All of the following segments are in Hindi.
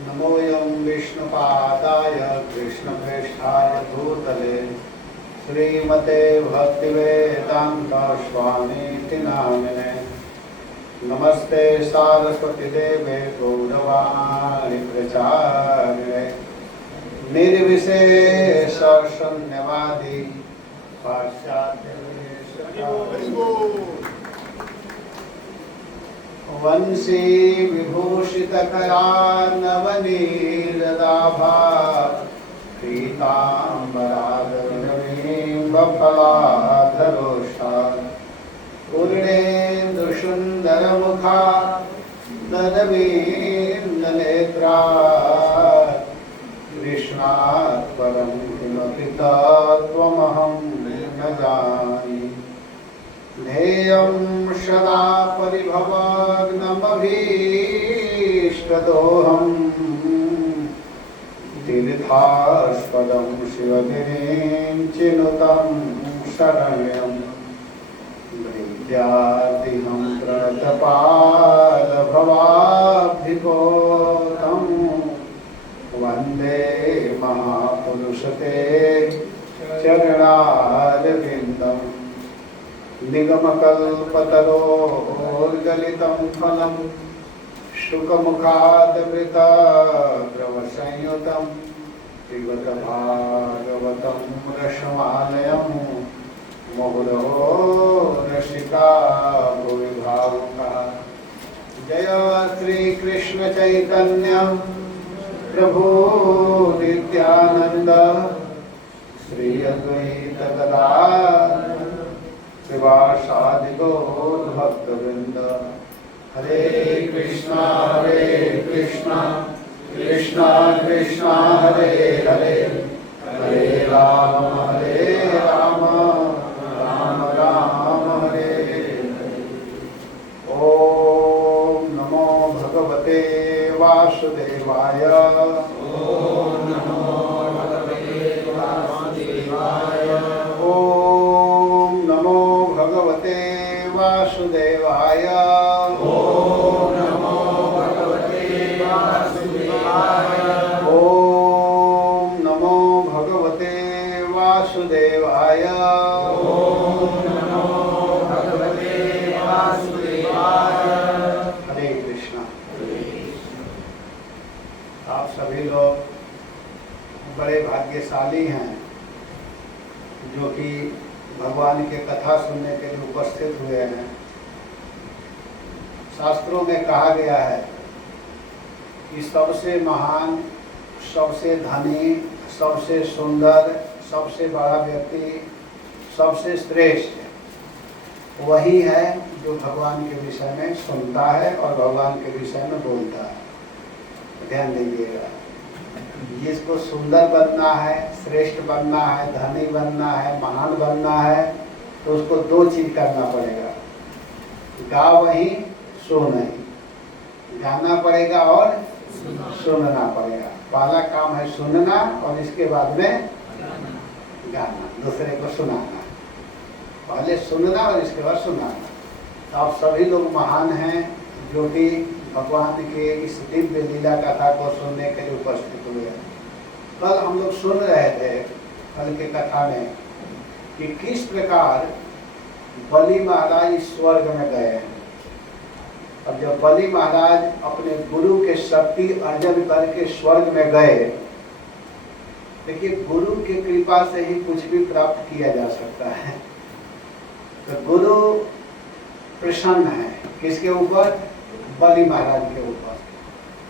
नमोऽयं विष्णुपादाय कृष्णप्रेष्ठाय भूतले श्रीमते भक्तिवेदान्त स्वामीति नामिने। नमस्ते सारस्वती देवे गौरवाणी प्रचारिणे निर्विशेष शून्यवादी पाश्चात्य वंशी विभूषितकरान्नवनीरदाभा पीताम्बराधरवीम्बफलाधरोषा पूर्णेन्दुसुन्दरमुखा दरवीन्दनेत्रा कृष्णात् परं किमपि तत्त्वमहं न जाने। ध्येयं सदा परिभवग्नमभीष्टदोहम् तीर्थास्पदं शिवगिरिं चिनुतं शरण्यं विद्यार्थिहं प्रणतपादभवाब्धिपोतं वन्दे महापुरुषते चरणारविन्दम्। निगमकल्पतरोर्गलितं फलं शुकमुखादमृतद्रवसंयुतं पिबतभागवतं रसमालयं मुहुरहो रसिका भुवि भावुकाः। जय श्रीकृष्ण चैतन्य प्रभु नित्यानंद श्री अद्वैत गदाधर शिवासादि गौर भक्तवृंद। हरे कृष्णा कृष्णा कृष्णा हरे हरे हरे राम राम राम हरे हरे। ओम नमो भगवते वासुदेवाय। ओम नमो भगवते वासुदेवाय। ओम नमो भगवते वासुदेवाय। ओम नमो भगवते वासुदेवाय। ओम नमो भगवते वासुदेवाय। ओम नमो भगवते वासुदेवाय। हरे कृष्णा। आप सभी लोग बड़े भाग्यशाली हैं जो कि भगवान के कथा सुनने के लिए उपस्थित हुए हैं। शास्त्रों में कहा गया है कि सबसे महान, सबसे धनी, सबसे सुंदर, सबसे बड़ा व्यक्ति, सबसे श्रेष्ठ वही है जो भगवान के विषय में सुनता है और भगवान के विषय में बोलता है। ध्यान दीजिएगा, जिसको सुंदर बनना है, श्रेष्ठ बनना है, धनी बनना है, महान बनना है, तो उसको दो चीज करना पड़ेगा, गा वही सो नहीं, गाना पड़ेगा और सुनना पड़ेगा। पहला काम है सुनना और इसके बाद में गाना, दूसरे को सुनाना। पहले सुनना और इसके बाद सुनाना। तो आप सभी लोग महान हैं जो कि भगवान के इस दिव्य लीला कथा को सुनने के लिए उपस्थित हुए हैं। कल हम लोग सुन रहे थे कल के कथा में कि किस प्रकार बलि महाराज स्वर्ग में गए हैं। अब जब बलि महाराज अपने गुरु के शक्ति अर्जन करके स्वर्ग में गए, देखिए गुरु की कृपा से ही कुछ भी प्राप्त किया जा सकता है। तो गुरु प्रसन्न है किसके ऊपर? बलि महाराज के ऊपर।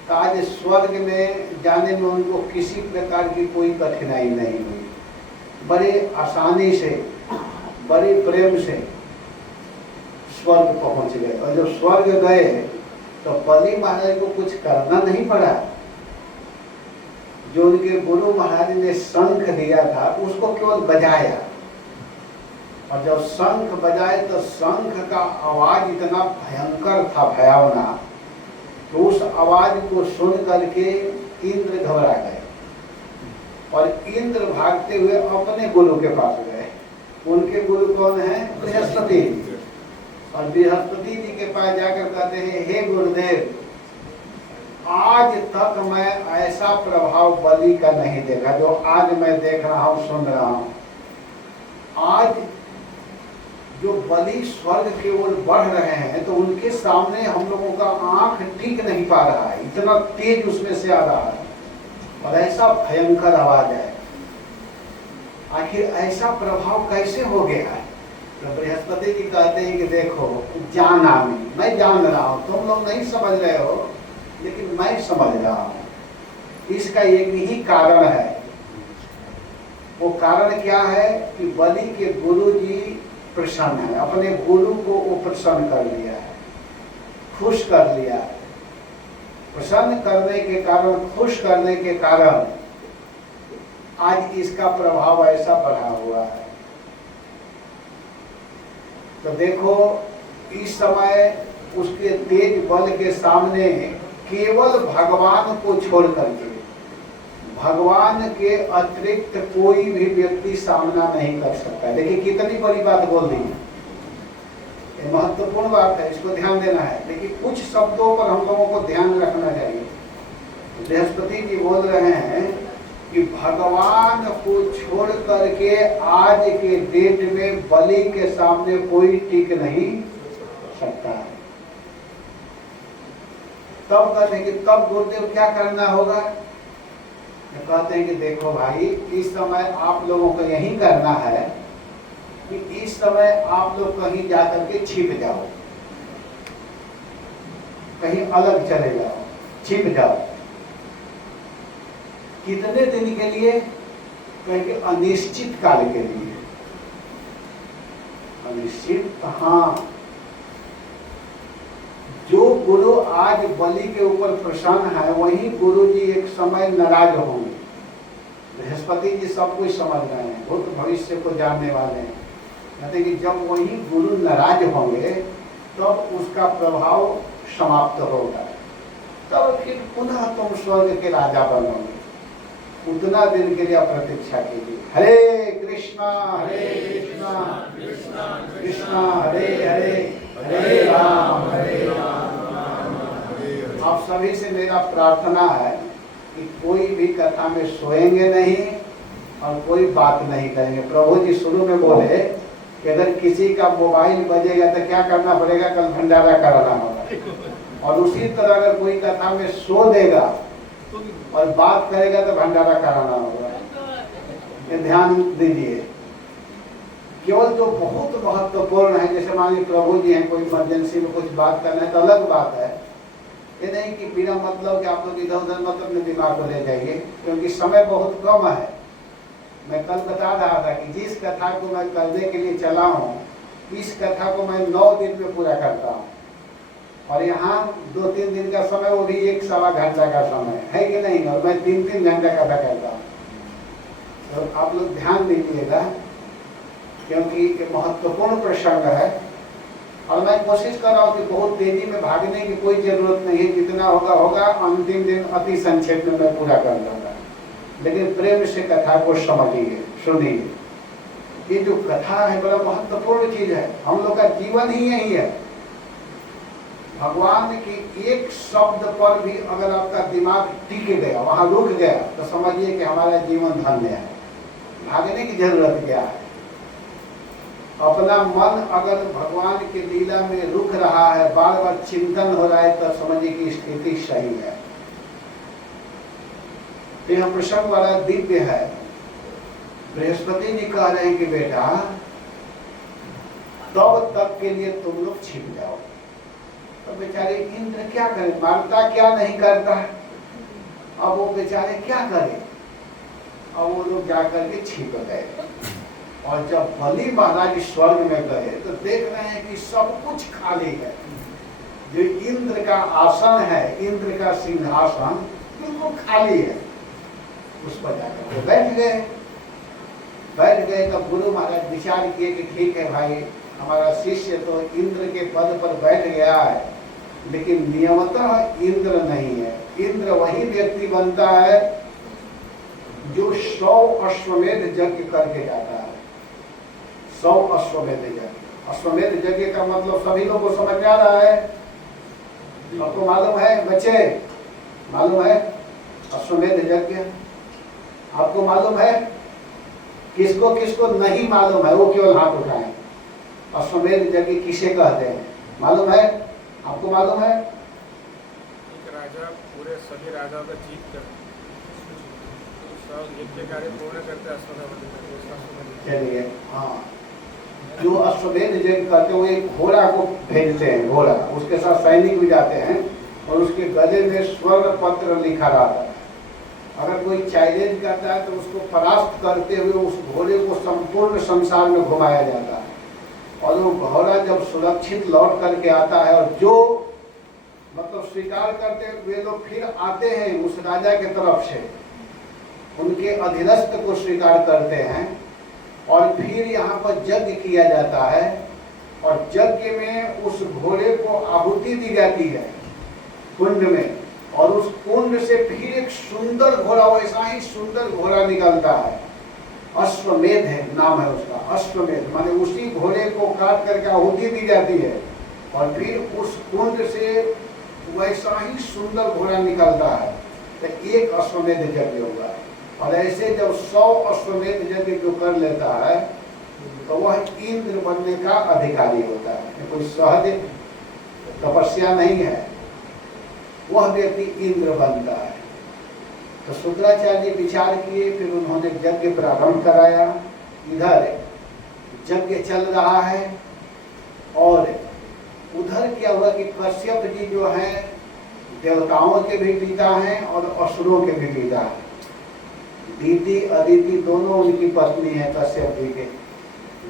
तो आज स्वर्ग में जाने में उनको किसी प्रकार की कोई कठिनाई नहीं हुई, बड़े आसानी से, बड़े प्रेम से स्वर्ग पहुंच गए। और जब स्वर्ग गए तो बलि महाराज को कुछ करना नहीं पड़ा। जो उनके गुरु महाराज ने शंख दिया था उसको केवल बजाया, और जब शंख बजाए तो शंख का आवाज इतना भयंकर था, भयावना, तो उस आवाज को सुन करके इंद्र घबरा गए और इंद्र भागते हुए अपने गुरु के पास गए। उनके गुरु कौन है? बृहस्पति। और बृहस्पति जी के पास जाकर कहते हैं, हे गुरुदेव, आज तक मैं ऐसा प्रभाव बलि का नहीं देखा जो आज मैं देख रहा हूँ, सुन रहा हूँ। आज जो बलि स्वर्ग की ओर बढ़ रहे हैं तो उनके सामने हम लोगों का आंख टिक नहीं पा रहा है, इतना तेज उसमें से आ रहा है और ऐसा भयंकर आवाज है। आखिर ऐसा प्रभाव कैसे हो गया है? तो बृहस्पति जी कहते हैं कि देखो, जाना मैं जान रहा हूँ, तुम लोग नहीं समझ रहे हो लेकिन मैं समझ रहा हूँ। इसका एक ही कारण है। वो कारण क्या है कि बलि के गुरु जी प्रसन्न है, अपने गुरु को वो प्रसन्न कर लिया है, खुश कर लिया है। प्रसन्न करने के कारण, खुश करने के कारण आज इसका प्रभाव ऐसा बढ़ा हुआ है। तो देखो, इस समय उसके तेज बल के सामने केवल भगवान को छोड़ करके, भगवान के अतिरिक्त कोई भी व्यक्ति सामना नहीं कर सकता। देखिए कितनी बड़ी बात बोल दी, ये महत्वपूर्ण बात है, इसको ध्यान देना है। लेकिन कुछ शब्दों पर हम लोगों को ध्यान रखना चाहिए। बृहस्पति जी बोल रहे हैं कि भगवान को छोड़ करके आज के डेट में बलि के सामने कोई टिक नहीं सकता है। तब कहते हैं कि तब गुरुदेव क्या करना होगा? कहते हैं कि देखो भाई, इस समय आप लोगों को यही करना है कि इस समय आप लोग कहीं जाकर के छिप जाओ, कहीं अलग चले जाओ, छिप जाओ। कितने दिन के लिए? कहेंगे अनिश्चित काल के लिए। अनिश्चित, हाँ। जो गुरु आज बलि के ऊपर प्रसन्न है वही गुरु जी एक समय नाराज होंगे। बृहस्पति जी सब कुछ समझ रहे हैं, भूत भविष्य को जानने वाले हैं। कहते कि जब वही गुरु नाराज होंगे तब उसका प्रभाव समाप्त होगा, तब फिर पुनः तुम स्वर्ग के राजा बनोगे। उतना दिन के लिए आप प्रतीक्षा कीजिए। हरे कृष्णा कृष्णा कृष्णा हरे हरे, हरे राम आप सभी से मेरा प्रार्थना है कि कोई भी कथा में सोएंगे नहीं और कोई बात नहीं करेंगे। प्रभु जी शुरू में बोले कि अगर किसी का मोबाइल बजेगा तो क्या करना पड़ेगा? कल भंडारा कराना होगा। और उसी तरह अगर कोई कथा में सो देगा और बात करेगा तो भंडारा कराना होगा। ये ध्यान दीजिए। केवल जो बहुत महत्वपूर्ण है, जैसे मान लीजिए प्रभु जी हैं, कोई इमरजेंसी में कुछ बात करना है तो अलग बात है। ये नहीं कि बिना मतलब कि आप लोग इधर उधर मत अपने दिमाग को ले जाइए, क्योंकि समय बहुत कम है। मैं कल बता रहा था कि जिस कथा को मैं करने के लिए चला हूँ, इस कथा को मैं 9 दिन में पूरा करता हूँ, और यहाँ 2-3 दिन का समय, वो भी 1-1.25 घंटा का समय है कि नहीं, और मैं 3-3 घंटा का करता हूँ। तो आप लोग ध्यान दीजिएगा, क्योंकि ये महत्वपूर्ण प्रसंग है। और मैं कोशिश कर रहा हूँ कि बहुत तेजी में भागने की कोई जरूरत नहीं है, जितना होगा होगा। अंतिम दिन अति संक्षेप में मैं पूरा कर दूंगा, लेकिन प्रेम से कथा को समझिए, सुनिए। ये जो कथा है बड़ा महत्वपूर्ण चीज है, हम लोग का जीवन ही यही है। भगवान की एक शब्द पर भी अगर आपका दिमाग टिक गया, वहां रुक गया, तो समझिए कि हमारा जीवन धन्य है। भागने की जरूरत क्या है? अपना मन अगर भगवान की लीला में रुक रहा है, बार बार चिंतन हो रहा है, तो समझिए कि स्थिति सही है। यह प्रसंग बड़ा दिव्य है। बृहस्पति जी कह रहे हैं कि बेटा, तब तक के लिए तुम लोग छिप जाओ। तो बेचारे इंद्र क्या करे, मारता क्या नहीं करता, अब वो बेचारे क्या करे। अब वो लोग जाकर के छिप गए, और जब बलि महाराज स्वर्ग में गए तो देख रहे हैं कि सब कुछ खाली है। जो इंद्र का आसन है, इंद्र का सिंहासन बिल्कुल खाली है। उस पर जाकर के बैठ गए। तब गुरु महाराज विचार किए कि ठीक है भाई, हमारा शिष्य तो इंद्र के पद पर बैठ गया है, लेकिन नियमतः इंद्र नहीं है। इंद्र वही व्यक्ति बनता है जो 100 अश्वमेध यज्ञ करके जाता है। 100 अश्वमेध यज्ञ। अश्वमेध यज्ञ का मतलब सभी लोगों को समझ में आ रहा है? आपको मालूम है बच्चे? मालूम है अश्वमेध यज्ञ? आपको मालूम है? किसको किसको नहीं मालूम है वो केवल हाथ उठाएं। अश्वमेध यज्ञ किसे कहते हैं, मालूम है? आपको मालूम है? एक राजा पूरे सभी राजाओं का जीत कर यज्ञ कार्य पूर्ण करते अश्वमेध। चलिए, हाँ, जो अश्वमेध यज्ञ करते हुए एक घोड़ा को भेजते हैं, घोड़ा, उसके साथ सैनिक भी जाते हैं, और उसके गले में स्वर्ण पत्र लिखा रहता है। अगर कोई चैलेंज करता है तो उसको परास्त करते हुए उस घोड़े को संपूर्ण संसार में घुमाया जाता है। और वो घोड़ा जब सुरक्षित लौट करके आता है, और जो मतलब स्वीकार करते हुए लोग फिर आते हैं उस राजा के तरफ से, उनके अधीनस्थ को स्वीकार करते हैं, और फिर यहाँ पर यज्ञ किया जाता है। और यज्ञ में उस घोड़े को आहुति दी जाती है कुंड में, और उस कुंड से फिर एक सुंदर घोड़ा, वैसा ही सुंदर घोड़ा निकलता है। अश्वमेध है नाम है उसका, अश्वमेध माने उसी घोड़े को काट करके आहुति दी जाती है, और फिर उस कुंड से वैसा ही सुंदर घोड़ा निकलता है। तो एक अश्वमेध यज्ञ होगा। और ऐसे जब 100 अश्वमेध यज्ञ जो कर लेता है, तो वह इंद्र बनने का अधिकारी होता है। कोई सहज तपस्या नहीं है, वह व्यक्ति इंद्र बनता है। तो शुक्राचार्य विचार किए, फिर उन्होंने यज्ञ प्रारंभ कराया। इधर यज्ञ चल रहा है, और उधर क्या हुआ कि कश्यप जी जो हैं देवताओं के भी पिता हैं और असुरों के भी पिता हैं। दीति अदिति दोनों उनकी पत्नी है कश्यप जी के।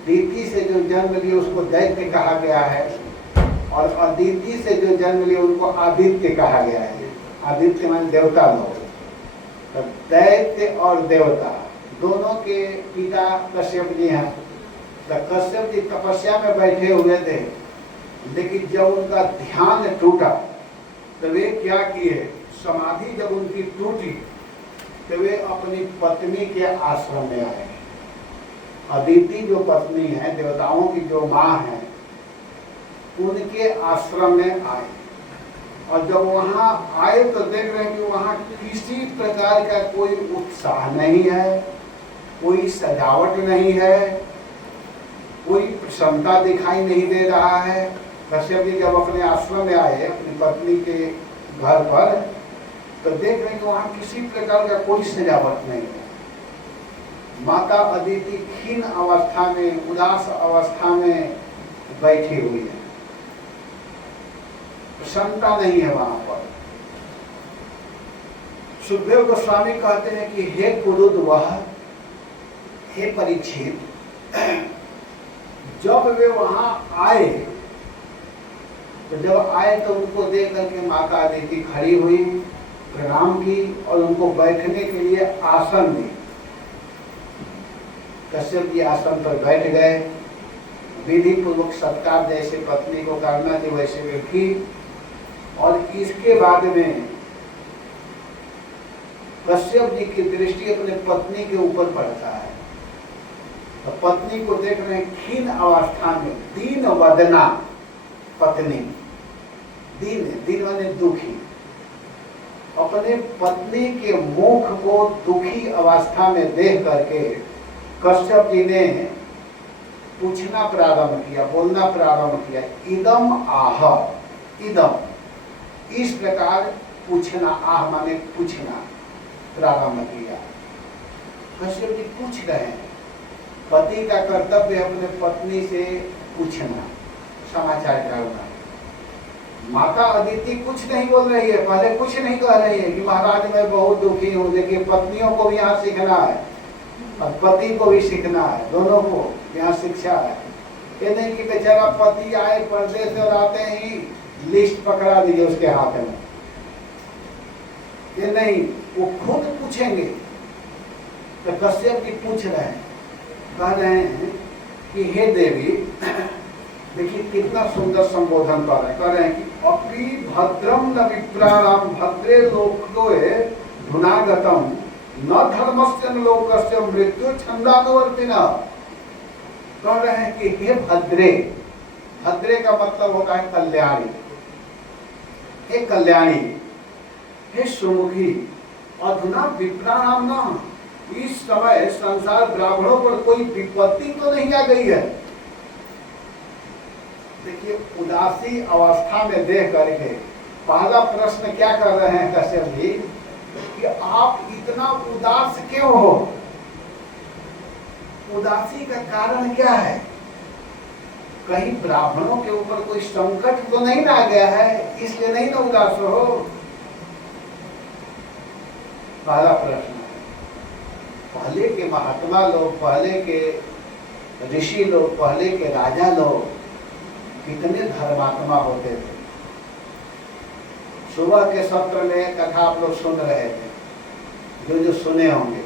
दीति से जो जन्म लिए उसको दैत्य कहा गया है, और अदिति से जो जन्म लिए उनको आदित्य कहा गया है। आदित्य माने देवता लोग। तो दैत्य और देवता दोनों के पिता कश्यप जी हैं। तो कश्यप जी तपस्या में बैठे हुए थे, लेकिन जब उनका ध्यान टूटा तो वे क्या किए, समाधि जब उनकी टूटी तो वे अपनी पत्नी के आश्रम में आए। अदिति जो पत्नी है, देवताओं की जो माँ है, उनके आश्रम में आए। और जब वहाँ आए तो देख रहे हैं कि वहाँ किसी प्रकार का कोई उत्साह नहीं है, कोई सजावट नहीं है, कोई प्रसन्नता दिखाई नहीं दे रहा है। कश्यप जी जब अपने आश्रम में आए अपनी पत्नी के घर पर, तो देख रहे हैं कि वहाँ किसी प्रकार का कोई सजावट नहीं है। माता अदिति खीन अवस्था में, उदास अवस्था में बैठी हुई है, प्रसन्नता नहीं है वहां पर। सुखदेव गोस्वामी कहते हैं कि हे कुरुद्वह, हे परीक्षित, जब वे वहां आए तो जब आए तो उनको देख करके माता अदिति खड़ी हुई, प्रणाम की और उनको बैठने के लिए आसन दी। कश्यप जी आसन पर बैठ गए, विधि पूर्वक सत्कार जैसे पत्नी को करना थी वैसे वे की। और इसके बाद में कश्यप जी की दृष्टि अपने पत्नी के ऊपर पड़ता है, तो पत्नी को देख रहे हैं खीन अवस्था में, दीन वदना पत्नी, दीन माने दुखी, अपने पत्नी के मुख को दुखी अवस्था में देख करके कश्यप जी ने पूछना प्रारंभ किया, बोलना प्रारंभ किया, इदम आह, इदम, इस प्रकार पूछना, आह माने पूछना प्रारंभ किया। कश्यप जी पूछ रहे हैं, पति का कर्तव्य है अपने पत्नी से पूछना, समाचार करना। माता अदिति कुछ नहीं बोल रही है, पहले कुछ नहीं कह रही है कि महाराज मैं बहुत दुखी हूँ। देखिए पत्नियों को भी यहाँ सीखना है और पति को भी सीखना है, दोनों को यहाँ शिक्षा है। ये नहीं कि बेचारा पति आए परदेश और आते ही लिस्ट पकड़ा दीजिए उसके हाथ में, ये नहीं, वो खुद पूछेंगे। तो कश्यप जी पूछ रहे हैं, कह रहे हैं कि हे देवी, देखिए कितना सुंदर संबोधन कर रहे हैं, कह रहे हैं कि अपि भद्रम न विप्राणाम भद्रे लोकोए धुनागतम न धर्मस्य न लोकस्य मृत्यु छंदानुवर्तिना। कह रहे हैं कि हे भद्रे, भद्रे का मतलब होता है कल्याणी, हे कल्याणी, हे सुमुखी, अधुना विप्राणाम न, इस समय संसार ब्राह्मणों पर कोई विपत्ति तो नहीं आ गई है। देखिए उदासी अवस्था में देख करके पहला प्रश्न क्या कर रहे हैं कश्यप जी कि आप इतना उदास क्यों हो, उदासी का कारण क्या है, कहीं ब्राह्मणों के ऊपर कोई संकट तो नहीं आ गया है, इसलिए नहीं ना उदास हो। पहला प्रश्न है। पहले के महात्मा लोग, पहले के ऋषि लोग, पहले के राजा लोग कितने धर्मात्मा होते थे। सुबह के सत्र में कथा आप लोग सुन रहे थे, जो सुने होंगे।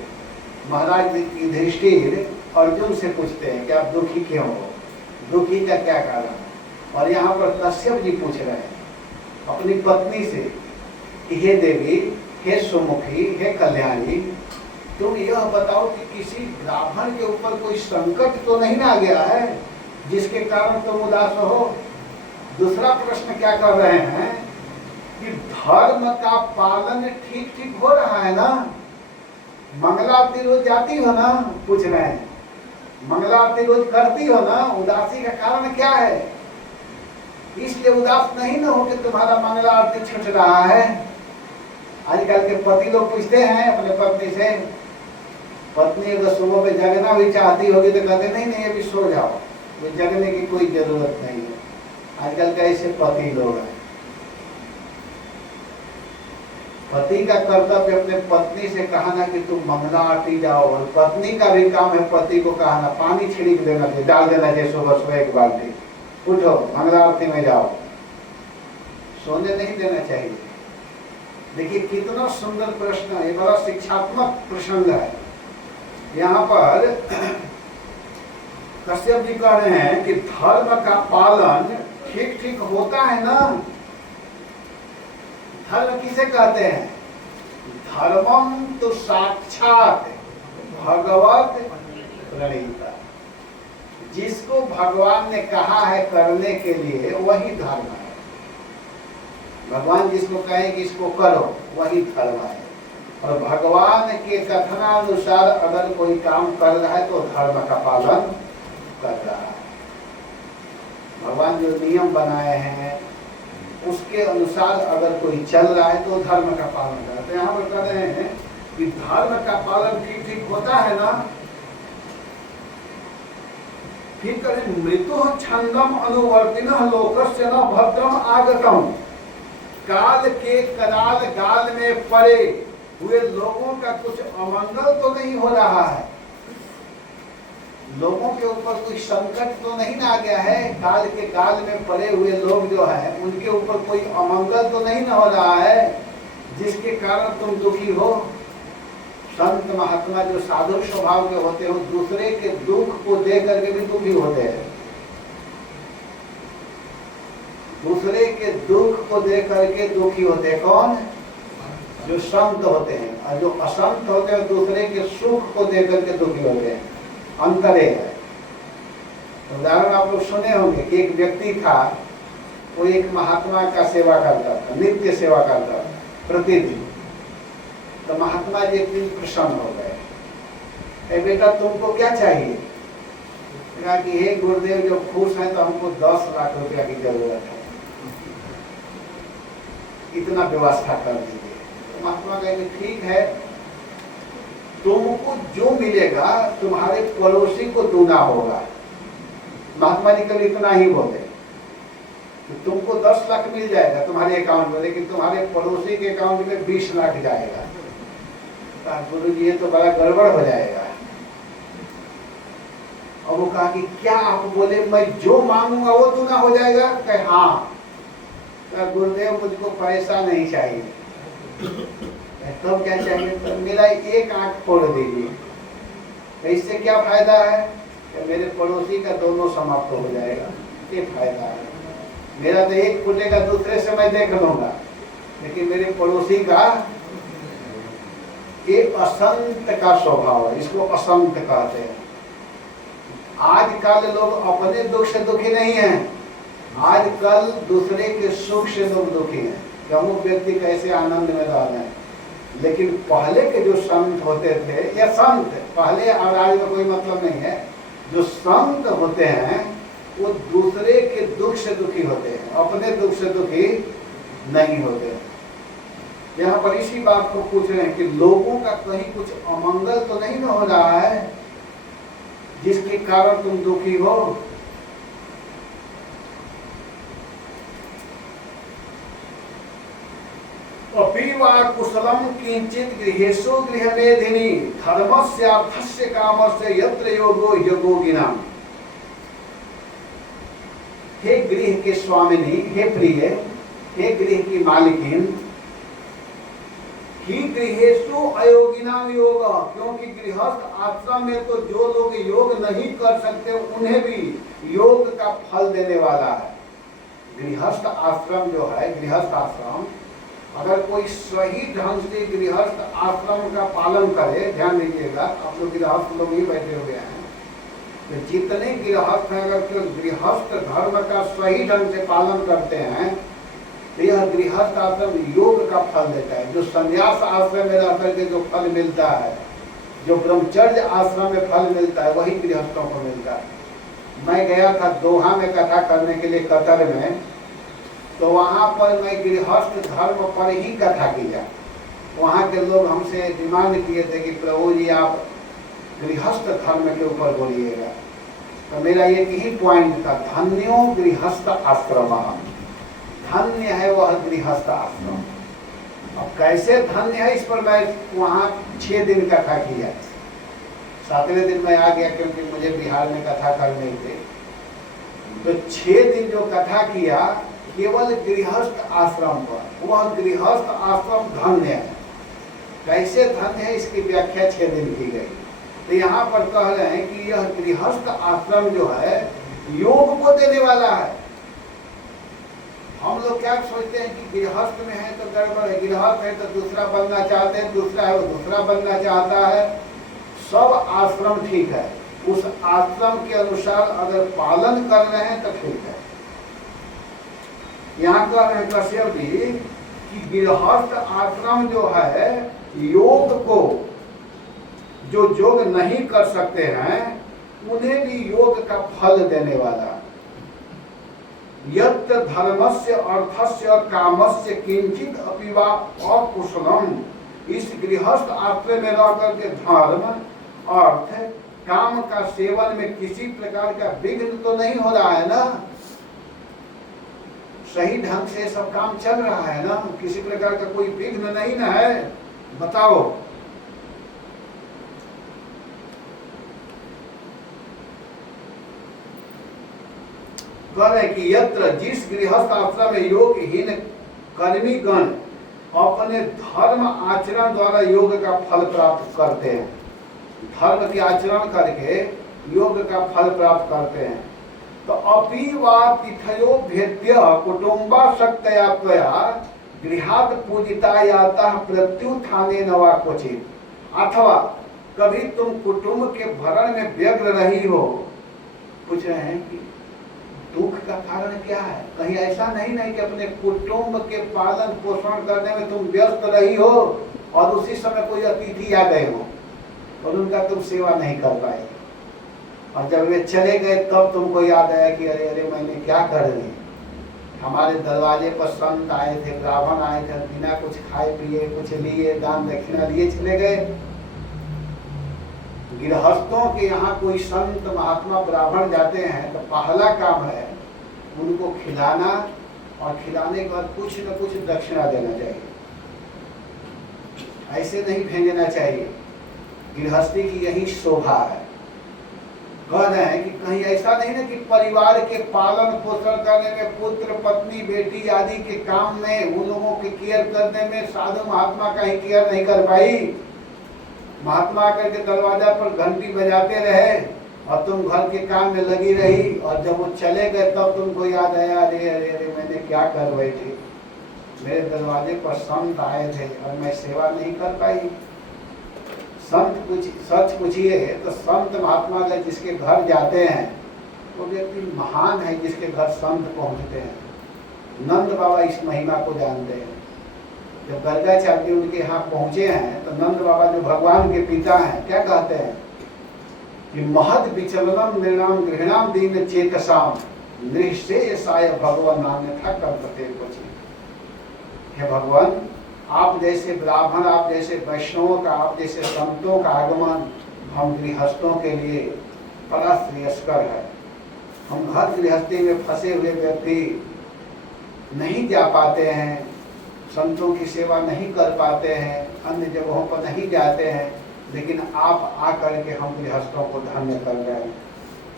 महाराज युधिष्ठिर अर्जुन से पूछते हैं कि आप दुखी क्यों हो, दुखी का क्या कारण। और यहाँ पर कश्यप जी पूछ रहे हैं अपनी पत्नी से कि हे देवी, हे सुमुखी, हे कल्याणी, तुम यह बताओ कि किसी ब्राह्मण के ऊपर कोई संकट तो नहीं आ गया है जिसके कारण तुम उदास हो। दूसरा प्रश्न क्या कर रहे हैं कि धर्म का पालन ठीक ठीक हो रहा है ना, मंगला आरती रोज जाती हो ना, पूछ रहे हैं, मंगला आरती रोज करती हो ना, उदासी का कारण क्या है, इसलिए उदास नहीं ना हो कि तुम्हारा मंगला आरती छूट रहा है। आजकल के पति लोग पूछते हैं अपने पत्नी से, पत्नी अगर सुबह में जगना भी चाहती होगी तो कहते नहीं नहीं अभी सो जाओ, वो जगने की कोई जरूरत नहीं है। आजकल के ऐसे पति लोग हैं। पति का कर्तव्य अपने पत्नी से कहना कि तुम मंगला आरती जाओ, और पत्नी का भी काम है पति को कहना पानी छिड़क देना चाहिए, डाल देना चाहिए सुबह सुबह एक बाल्टी, उठो मंगला आरती में जाओ, सोने नहीं देना चाहिए। देखिए कितना सुंदर प्रश्न है, ये बड़ा शिक्षात्मक प्रसंग है। यहाँ पर कश्यप जी कह रहे हैं कि धर्म का पालन ठीक ठीक होता है ना। धर्म किसे कहते हैं, धर्मम तो साक्षात भगवत प्रणीता, जिसको भगवान ने कहा है करने के लिए वही धर्म है। भगवान जिसको कहे कि इसको करो वही धर्म है, और भगवान के कथनानुसार अगर कोई काम कर रहा है तो धर्म का पालन कर रहा है। भगवान जो नियम बनाए हैं उसके अनुसार अगर कोई चल रहा है तो धर्म का पालन कर रहा है। तो यहाँ पर कह रहे हैं कि धर्म का पालन ठीक ठीक होता है ना। फिर करें मृत्यु छंदम अनुवर्तिन लोकस्य न भद्रम आगतम। काल के कराल गाल में पड़े हुए लोगों का कुछ अमंगल तो नहीं हो रहा है, लोगों के ऊपर कोई संकट तो नहीं आ गया है, काल के काल में पड़े हुए लोग जो है उनके ऊपर कोई अमंगल तो नहीं हो रहा है जिसके कारण तुम दुखी हो। संत महात्मा जो साधु स्वभाव के होते हो दूसरे के दुख को देख करके भी दुखी होते हैं, दूसरे के दुख को देख करके दुखी होते हैं। कौन? जो संत होते हैं। और जो असंत होते हैं दूसरे के सुख को देख करके दुखी होते हैं। अंतर है। उदाहरण आप लोग सुने होंगे कि एक व्यक्ति था, वो एक महात्मा का सेवा करता था, नित्य सेवा करता था प्रतिदिन। तो महात्मा जी एक दिन प्रसन्न हो गए, बेटा तुमको क्या चाहिए? कहा कि हे गुरुदेव जो खुश है तो हमको 10 लाख रुपया की जरूरत है, इतना व्यवस्था कर दीजिए। तो महात्मा कहे ठीक है, तुमको जो मिलेगा तुम्हारे पड़ोसी को दूना होगा। महात्मा जी कभी इतना ही बोले कि तुमको 10 लाख मिल जाएगा तुम्हारे अकाउंट में, लेकिन तुम्हारे पड़ोसी के अकाउंट में 20 लाख जाएगा। गुरु जी ये तो बड़ा गड़बड़ हो जाएगा। और वो कहा कि क्या आप बोले मैं जो मांगूंगा वो दूना हो जाएगा? कहे हाँ। गुरुदेव मुझको पैसा नहीं चाहिए। तो क्या चाहिए? तो मेरा एक आंख फोड़ दीजिए। तो इससे क्या फायदा है? कि मेरे पड़ोसी का दोनों समाप्त हो जाएगा, ये फायदा है। मेरा तो एक फूटेगा दूसरे से मैं देख लूंगा, लेकिन मेरे पड़ोसी का ये असंत का स्वभाव है, इसको असंत कहते हैं। आजकल लोग अपने दुख से दुखी नहीं हैं, आजकल दूसरे के सुख से लोग दुखी हैं कि अमुक व्यक्ति कैसे आनंद में रह रहे हैं। लेकिन पहले के जो संत होते थे, या संत पहले और आज में कोई मतलब नहीं है, जो संत होते हैं वो दूसरे के दुख से दुखी होते हैं, अपने दुख से दुखी नहीं होते। यहाँ पर इसी बात को पूछ रहे हैं कि लोगों का कहीं कुछ अमंगल तो नहीं हो रहा है जिसके कारण तुम दुखी हो। अपीवा कुशलम किंचित गृहेषु गृहमेधिनी धर्मस्य अर्थस्य कामस्य यत्र योगो योगिनाम। हे गृह के स्वामिनी, हे प्रिय, हे गृह की मालिकिन, ही गृहेषु अयोगिनाम योग, क्योंकि गृहस्थ आश्रम में तो जो लोग योग नहीं कर सकते उन्हें भी योग का फल देने वाला है। गृहस्थ आश्रम जो है, गृहस्थ आश्रम अगर कोई सही ढंग से गृहस्थ आश्रम का पालन करे, ध्यान दीजिएगा आप लोग गृहस्थ लोग ही बैठे हुए हैं, तो जितने गृहस्थ हैं अगर गृहस्थ धर्म का सही ढंग से पालन करते हैं तो यह गृहस्थ आश्रम योग का फल देता है। जो संन्यास आश्रम में रह करके जो फल मिलता है, जो ब्रह्मचर्य आश्रम में फल मिलता है, वही गृहस्थों को मिलता है। मैं गया था दोहा में कथा करने के लिए कतर में, तो वहाँ पर मैं गृहस्थ धर्म पर ही कथा किया। वहाँ के लोग हमसे डिमांड किए थे कि प्रभु जी आप गृहस्थ धर्म के ऊपर बोलिएगा। तो मेरा एक ही पॉइंट था, धन्यो गृहस्थ आश्रम, धन्य है वह गृहस्थ आश्रम। अब कैसे धन्य है इस पर मैं वहाँ 6 दिन कथा किया। 7वें दिन मैं आ गया क्योंकि मुझे बिहार में कथा करनी थी। तो 6 दिन जो कथा किया केवल गृहस्थ आश्रम पर, वह गृहस्थ आश्रम धन्य है। कैसे धन्य है इसकी व्याख्या 6 दिन की गई। तो यहाँ पर कह रहे हैं कि यह गृहस्थ आश्रम जो है योग को देने वाला है। हम लोग क्या सोचते हैं कि गृहस्थ में है तो गड़बड़ है, गृहस्थ है तो दूसरा बनना चाहते हैं, दूसरा है वो दूसरा बनना चाहता है। सब आश्रम ठीक है, उस आश्रम के अनुसार अगर पालन कर रहे हैं तो ठीक है। यहाँ कह रहे हैं कश्यप जी कि गृहस्थ आश्रम जो है योग को, जो योग नहीं कर सकते हैं उन्हें भी योग का फल देने वाला। यत् धर्मस्य अर्थस्य कामस्य किंचित अपि वा अकुशलम, इस गृहस्थ आश्रम में रह करके धर्म, अर्थ, काम का सेवन में किसी प्रकार का विघ्न तो नहीं हो रहा है ना? सही ढंग से सब काम चल रहा है ना? किसी प्रकार का कोई विघ्न नहीं ना है? बताओ। कह रहे कि यत्र जिस गृहस्थ आश्रम में योगहीन कर्मी गण अपने धर्म आचरण द्वारा योग का फल प्राप्त करते हैं, धर्म के आचरण करके योग का फल प्राप्त करते हैं, तो अपीवा तिथयो भेद्य कुटुंबा शक्तया त्वया गृहात पूजिता याता प्रत्युत्थाने नवा क्वचित। अथवा कभी तुम कुटुंब के भरण में व्यग्र रही हो। पूछ रहे हैं कि दुख का कारण क्या है? कहीं ऐसा नहीं कि अपने कुटुंब के पालन पोषण करने में तुम व्यस्त रही हो और उसी समय कोई अतिथि आ गए हो और उनका तुम सेवा नहीं कर पाए, और जब वे चले गए तब तुमको याद आया कि अरे अरे मैंने क्या कर दी। हमारे दरवाजे पर संत आए थे, ब्राह्मण आए थे, बिना कुछ खाए पिए कुछ लिए दान दक्षिणा लिए चले गए। गृहस्थों के यहाँ कोई संत महात्मा ब्राह्मण जाते हैं तो पहला काम है उनको खिलाना, और खिलाने के बाद कुछ न कुछ दक्षिणा देना चाहिए, ऐसे नहीं भेजना चाहिए। गृहस्थी की यही शोभा है। कह रहे हैं कि कहीं ऐसा नहीं ना कि परिवार के पालन पोषण करने में, पुत्र पत्नी बेटी आदि के काम में, उन लोगों के केयर करने में साधु महात्मा का ही केयर नहीं कर पाई। महात्मा आकर के दरवाजा पर घंटी बजाते रहे और तुम घर के काम में लगी रही, और जब वो चले गए तब तुमको याद आया अरे अरे अरे मैंने क्या कर रही थी, मेरे दरवाजे पर संत आए थे और मैं सेवा नहीं कर पाई। संत कुछ सच पूछिए तो संत महात्मा का जिसके घर जाते हैं वो व्यक्ति महान है, जिसके घर संत पहुंचते हैं। नंद बाबा इस महिमा को जानते हैं। जब गर्गाचार्य उनके यहाँ पहुंचे हैं तो नंद बाबा जो भगवान के पिता हैं क्या कहते हैं कि महद विचलनम निर्णाम गृहणाम दीन चेतसाम निःशेषाय भगवान नाम था कर्तते क्वचित्। हे भगवान, आप जैसे ब्राह्मण, आप जैसे वैष्णवों का, आप जैसे संतों का आगमन हम गृहस्थों के लिए बड़ा श्रेयस्कर है। हम घर गृहस्थी में फंसे हुए व्यक्ति नहीं जा पाते हैं, संतों की सेवा नहीं कर पाते हैं, अन्य जगहों पर नहीं जाते हैं, लेकिन आप आकर के हम गृहस्थों को धन्य कर रहे हैं।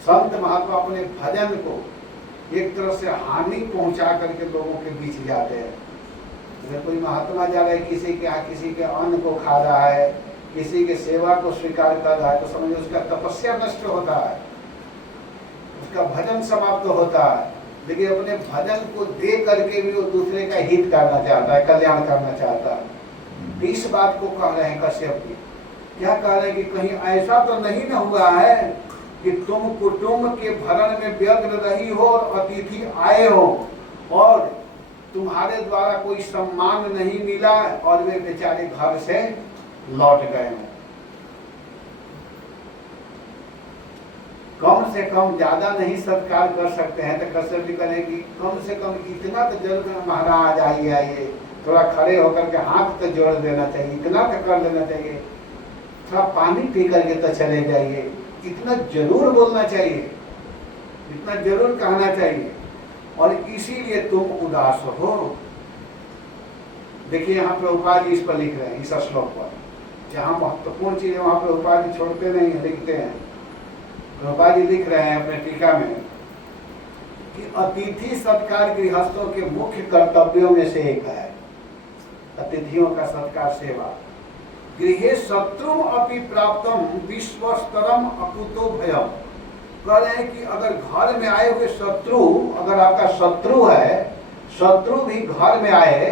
संत महात्मा अपने भजन को एक तरह से हानि पहुंचा करके लोगों के बीच जाते हैं। अगर कोई महात्मा जा रहा है किसी के यहाँ, किसी के अन्न को खा रहा है, किसी के सेवा को स्वीकार कर रहा है, तो समझो उसका तपस्या नष्ट होता है, उसका भजन समाप्त होता है। लेकिन अपने भजन को दे करके भी वो दूसरे का हित करना चाहता है, कल्याण करना चाहता है। इस बात को कह रहे हैं कश्यप जी। क्या कह रहे हैं कि कहीं ऐसा तो नहीं न हुआ है कि तुम कुटुंब के भरण में व्यग्र रही हो और अतिथि आए हो और तुम्हारे द्वारा कोई सम्मान नहीं मिला और वे बेचारे घर से लौट गए हो। कम से कम ज्यादा नहीं सत्कार कर सकते हैं तो कश्यप जी करेंगे कम से कम इतना तो जरूर महाराज आइए आइए, थोड़ा खड़े होकर के हाथ तो जोड़ देना चाहिए, इतना तो कर देना चाहिए, थोड़ा पानी पी करके तो चले जाइए, इतना जरूर बोलना चाहिए, इतना जरूर कहना चाहिए। और इसीलिए तुम उदास हो। देखिए यहाँ प्रभुपाद जी इस पर लिख रहे हैं, इस श्लोक पर, जहाँ महत्वपूर्ण चीज है वहाँ प्रभुपाद जी छोड़ते नहीं है, लिखते हैं। प्रभुपाद जी लिख रहे हैं अपने टीका में कि अतिथि सत्कार गृहस्थों के मुख्य कर्तव्यों में से एक है, अतिथियों का सत्कार सेवा। गृहे शत्रु अपि प्राप्तम विश्वस्तरम अकुतो भयम। कह रहे हैं कि अगर घर में आए हुए शत्रु, अगर आपका शत्रु है, शत्रु भी घर में आए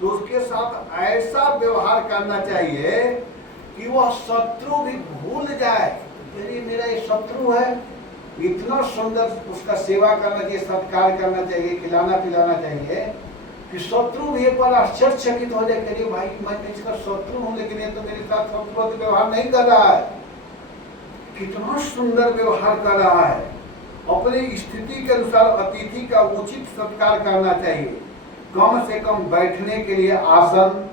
तो उसके साथ ऐसा व्यवहार करना चाहिए कि वह शत्रु भी भूल जाए यदि मेरा ये शत्रु है। इतना सुंदर उसका सेवा करना चाहिए, सत्कार करना चाहिए, खिलाना पिलाना चाहिए कि शत्रु भी एक बार आश्चर्यचकित हो जाए कि भाई मैं इसका शत्रु हूँ लेकिन ये तो मेरे साथ शत्रुवत व्यवहार नहीं कर रहा है, कितना सुंदर व्यवहार कर रहा है। अपनी स्थिति के अनुसार अतिथि का उचित सत्कार करना चाहिए। कम से कम बैठने के लिए आसन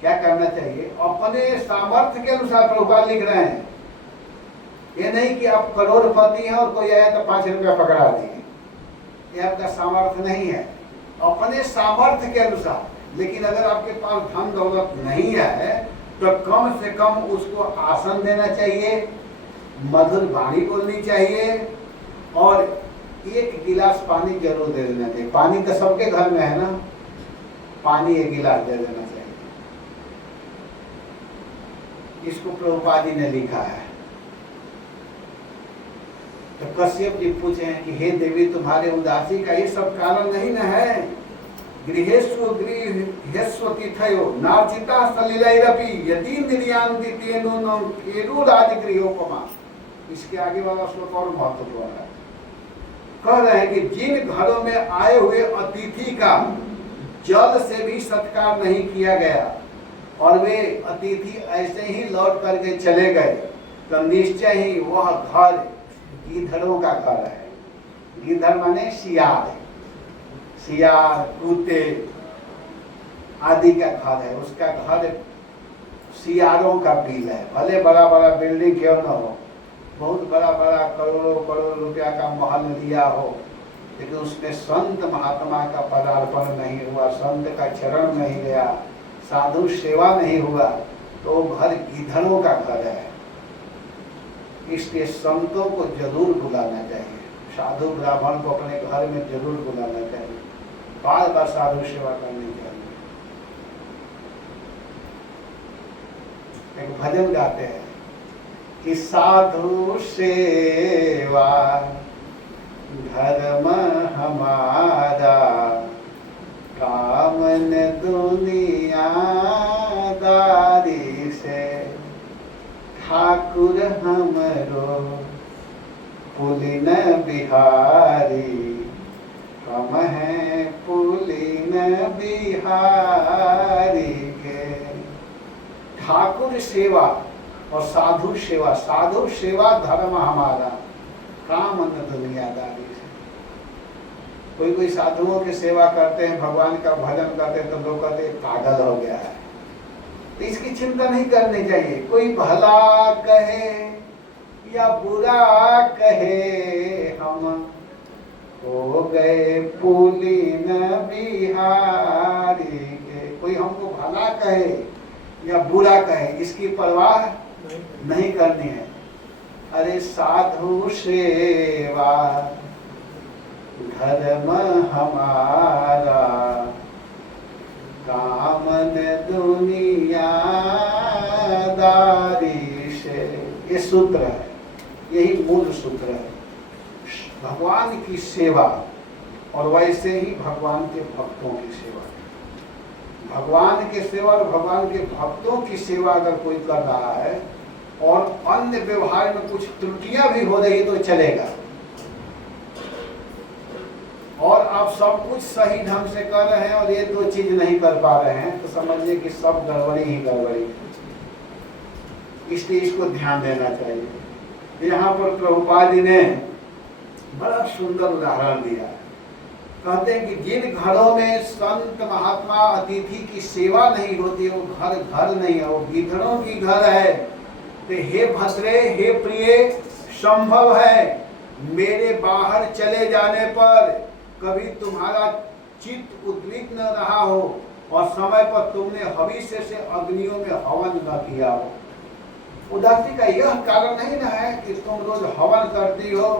क्या करना चाहिए, अपने सामर्थ्य के अनुसार प्रभुपाद लिख रहे हैं ये नहीं कि आप करोड़पति हैं और कोई आया तो 5 रुपया पकड़ा दिए, ये आपका सामर्थ्य नहीं है, अपने सामर्थ्य के अनुसार। लेकिन अगर आपके पास धन दौलत नहीं है तो कम से कम उसको आसन देना चाहिए, मधुर वाणी बोलनी चाहिए और 1 गिलास पानी जरूर दे देना चाहिए। पानी तो सबके घर में है ना, पानी 1 गिलास दे देना चाहिए। इसको प्रभुपाद जी ने लिखा है। तो कश्यप जी पूछे हैं कि हे देवी, तुम्हारे उदासी का ये सब कारण नहीं न है। गृहेषु गृहेषु तिथयो नार्चिता सलिलैरपि यदि निर्यान्तितेनु न केरु राजगृहोपमा। इसके आगे वाला श्लोक और महत्वपूर्ण है। कह रहे हैं कि जिन घरों में आए हुए अतिथि का जल से भी सत्कार नहीं किया गया और वे अतिथि ऐसे ही लौट करके चले गए, तो निश्चय ही वह घर गीधड़ों का घर है। गीधड़ माने सियार, सियार कुत्ते आदि का घर है। उसका घर सियारों का बिल है। भले बड़ा बड़ा बिल्डिंग क्यों न हो, बहुत बड़ा बड़ा करोड़ों करोड़ रुपया का महल लिया हो, लेकिन उसमें संत महात्मा का पदार्पण नहीं हुआ, संत का चरण नहीं गया, साधु सेवा नहीं हुआ, तो घर गीधड़ों का घर है। इसलिए संतों को जरूर बुलाना चाहिए, साधु ब्राह्मण को अपने घर में जरूर बुलाना चाहिए, बार बार साधु सेवा करनी चाहिए। एक भजन गाते हैं कि साधु सेवा धर्म हमारा, कामन दुनियादारी से ठाकुर हमरो पुलिन बिहारी। हम हैं पुलिन बिहारी के। ठाकुर सेवा और साधु सेवा, साधु सेवा धर्म हमारा, काम न दुनियादारी से। कोई कोई साधुओं की सेवा करते हैं, भगवान का भजन करते हैं, तो लोग कहते हैं पागल हो गया है। तो इसकी चिंता नहीं करनी चाहिए। कोई भला कहे या बुरा कहे, हम हो गए पुलिन बिहारी के। कोई हमको भला कहे या बुरा कहे, इसकी परवाह नहीं करनी है। अरे साधु सेवा धर्म हमारा, कामन दुनियादारी से। ये सूत्र है, यही मूल सूत्र है। भगवान की सेवा और वैसे ही भगवान के भक्तों की सेवा। भगवान के सेवा और भगवान के भक्तों की सेवा अगर कोई कर रहा है और अन्य व्यवहार में कुछ त्रुटियां भी हो रही तो चलेगा, और आप सब कुछ सही ढंग से कर रहे हैं और ये 2 चीज नहीं कर पा रहे हैं, तो समझिए कि सब गड़बड़ी ही गड़बड़ी। इसलिए इसको ध्यान देना चाहिए। यहाँ पर प्रभुपाद जी ने बड़ा सुंदर उदाहरण दिया। कहते हैं कि जिन घरों में संत महात्मा अतिथि की सेवा नहीं होती, वो घर घर नहीं है, वो गीधड़ों की घर है। तो हे भद्रे, हे प्रिय, संभव है मेरे बाहर चले जाने पर कभी तुम्हारा चित्त उद्विग्न न रहा हो और समय पर तुमने हविष्य से अग्नियों में हवन न किया हो। उदासी का यह कारण नहीं ना है कि तुम रोज हवन करती हो,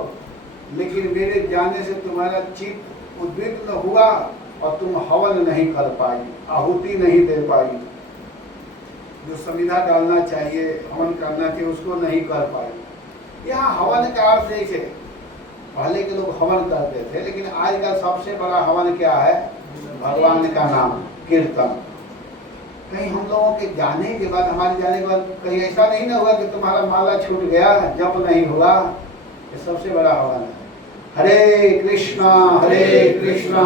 लेकिन मेरे जाने से तुम्हारा चित्त उद्विग्न हुआ और तुम हवन नहीं कर पाई, आहुति नहीं दे पाई, जो संविधा डालना चाहिए, हवन करना चाहिए, उसको नहीं कर पाई। यहाँ हवन का अर्थ देखे, पहले के लोग हवन करते थे, लेकिन आज का सबसे बड़ा हवन क्या है? भगवान का नाम, कीर्तन। कहीं हम लोगों के जाने के बाद, हमारे जाने के बाद कहीं ऐसा नहीं ना हुआ कि तुम्हारा माला छूट गया, जप नहीं हुआ। ये सबसे बड़ा हवन है। हरे कृष्णा कृष्णा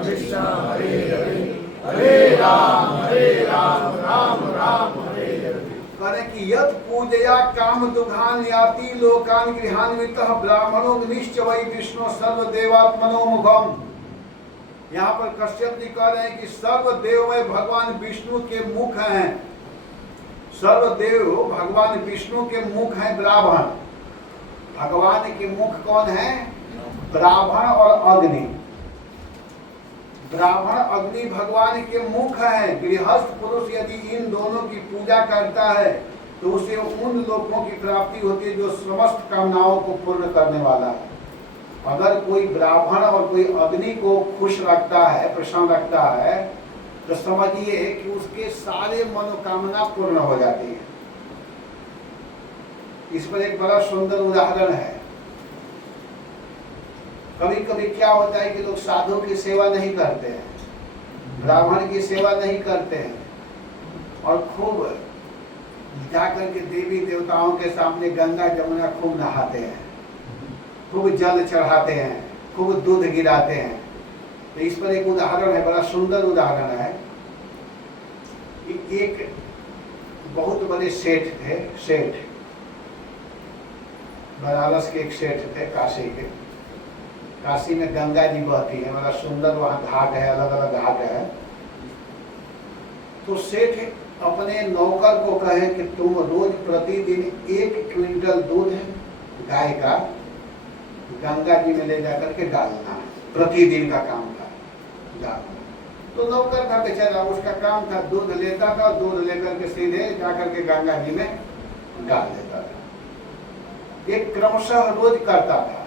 कृष्णा हरे हरे, हरे राम राम राम हरे हरे। करें कि यत् पूजया काम दुघान याति लोकान गृहान्वितः ब्राह्मणो निश्चय विष्णु सर्वदेवात्मनो मुखम। यहाँ पर कश्यप जी कह रहे हैं कि सर्वदेवमय भगवान विष्णु के मुख हैं। सर्वदेव भगवान विष्णु के मुख है ब्राह्मण। भगवान के मुख कौन है? ब्राह्मण और अग्नि। ब्राह्मण अग्नि भगवान के मुख है। गृहस्थ पुरुष यदि इन दोनों की पूजा करता है तो उसे उन लोगों की प्राप्ति होती है जो समस्त कामनाओं को पूर्ण करने वाला है। अगर कोई ब्राह्मण और कोई अग्नि को खुश रखता है, प्रसन्न रखता है, तो समझिए कि उसके सारे मनोकामना पूर्ण हो जाती है। इस पर एक बड़ा सुंदर उदाहरण है। कभी कभी क्या होता है कि लोग साधु की सेवा नहीं करते हैं, ब्राह्मण की सेवा नहीं करते हैं, और खूब जाकर के देवी देवताओं के सामने गंगा जमुना खूब नहाते हैं, खूब जल चढ़ाते हैं, खूब दूध गिराते हैं। तो इस पर एक उदाहरण है, बड़ा सुंदर उदाहरण है। एक बहुत बड़े सेठ थे, सेठ बनारस के एक सेठ थे, काशी के। काशी में गंगा जी बहती है, बड़ा सुंदर वहाँ घाट है, अलग अलग घाट है। तो सेठ अपने नौकर को कहे कि तुम रोज प्रतिदिन 1 क्विंटल दूध गाय का गंगा जी में ले जाकर के डालना, प्रतिदिन का काम था डालना। तो नौकर था बेचारा, उसका काम था दूध लेता था, दूध लेकर के सीधे जाकर के गंगा जी में डाल देता था। एक क्रमशः रोज करता था।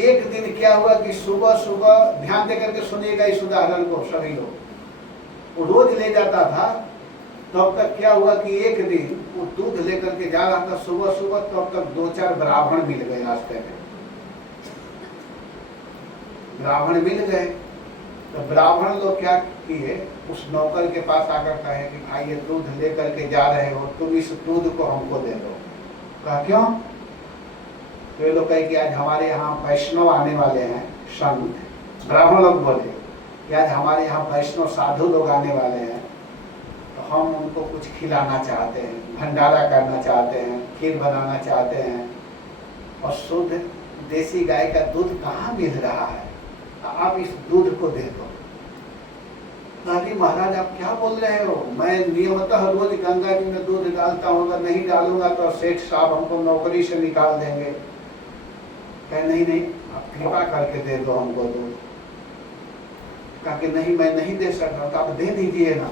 एक दिन क्या हुआ कि सुबह सुबह, ध्यान देकर के सुनिएगा इस उदाहरण को सभी लोग, वो रोज ले जाता था। तब तक क्या हुआ कि एक दिन वो दूध लेकर के जा रहा था सुबह सुबह, तब तक 2-4 ब्राह्मण मिल गए रास्ते में। ब्राह्मण मिल गए तो ब्राह्मण लोग क्या किए, उस नौकर के पास आकर कहे कि भाई ये दूध लेकर के जा रहे हो, तुम इस दूध को हमको दे दो। कहा क्यों? तो ये लोग कहे कि आज हमारे यहाँ वैष्णव आने वाले हैं, संत। ब्राह्मण लोग बोले कि आज हमारे यहाँ वैष्णव साधु लोग आने वाले हैं, तो हम उनको कुछ खिलाना चाहते हैं, भंडारा करना चाहते हैं, खीर बनाना चाहते हैं, और शुद्ध देसी गाय का दूध कहाँ मिल रहा है, आप इस दूध को दे दो। अरे महाराज आप क्या बोल रहे हो, मैं नियमतः रोज गंगा जी में दूध डालता हूँ, अगर नहीं डालूंगा तो सेठ साहब हमको नौकरी से निकाल देंगे। कहे नहीं नहीं, आप कृपा करके दे दो हमको दूध। कहा कि नहीं मैं नहीं दे सकता, तो आप दे दीजिए ना।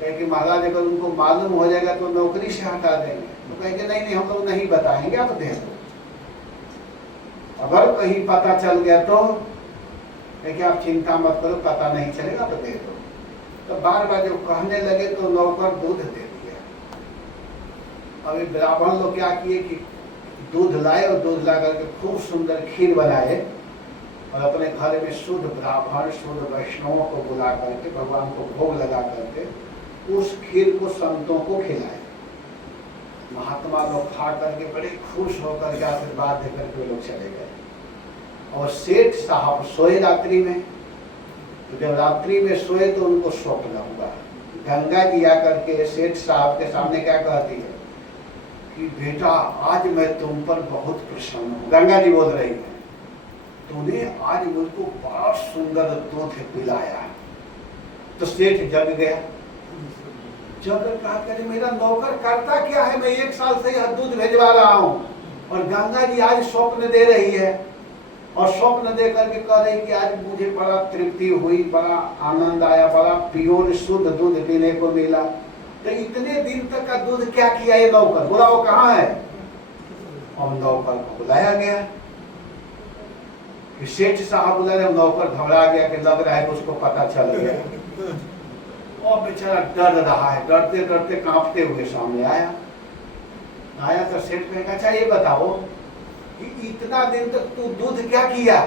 कहे कि महाराज अगर उनको मालूम हो जाएगा तो नौकरी से हटा देंगे। तो कहे कि नहीं नहीं, हम लोग नहीं बताएंगे, आप दे दो। अगर कहीं पता चल गया तो कि आप चिंता मत करो, पता नहीं चलेगा तो दे दो। तो बार बार जब कहने लगे तो नौकर दूध दे दिया। अभी ब्राह्मण लोग क्या किए कि दूध लाए, और दूध ला करके खूब सुंदर खीर बनाए, और अपने घर में शुद्ध ब्राह्मण शुद्ध वैष्णवों को बुला करके भगवान को भोग लगा करके उस खीर को संतों को खिलाए। महात्मा लोग खा करके बड़े खुश होकर के आशीर्वाद देकर के लोग चले गए। और सेठ साहब सोए रात्रि में, तो जब रात्रि में सोए तो उनको स्वप्न हुआ, गंगा जी आकर के सेठ साहब के सामने क्या कहती है कि बेटा आज मैं तुम पर बहुत प्रसन्न हूँ। गंगा जी बोल रही है, तूने आज मुझको बड़ा सुंदर दूध पिलाया। तो सेठ जग गया, जब कहा कि मेरा नौकर करता क्या है, मैं 1 साल से यह दूध भेजवा रहा हूँ, और गंगा जी आज स्वप्न दे रही है, और स्वप्न दे करके कह रही कि आज मुझे बड़ा तृप्ति हुई, बड़ा आनंद आया, बड़ा प्योर शुद्ध दूध पीने को मिला। तो इतने दिन तक का दूध क्या किया ये नौकर, बोला वो कहाँ है? और नौकर को बुलाया गया कि सेठ साहब बुला रहे। नौकर घबरा गया कि लग रहा है कि उसको पता चल गया, और बेचारा डर रहा है, डरते डरते कांपते हुए सामने आया। तो सेठ कहेगा अच्छा ये बताओ कि इतना दिन तक तू दूध क्या किया?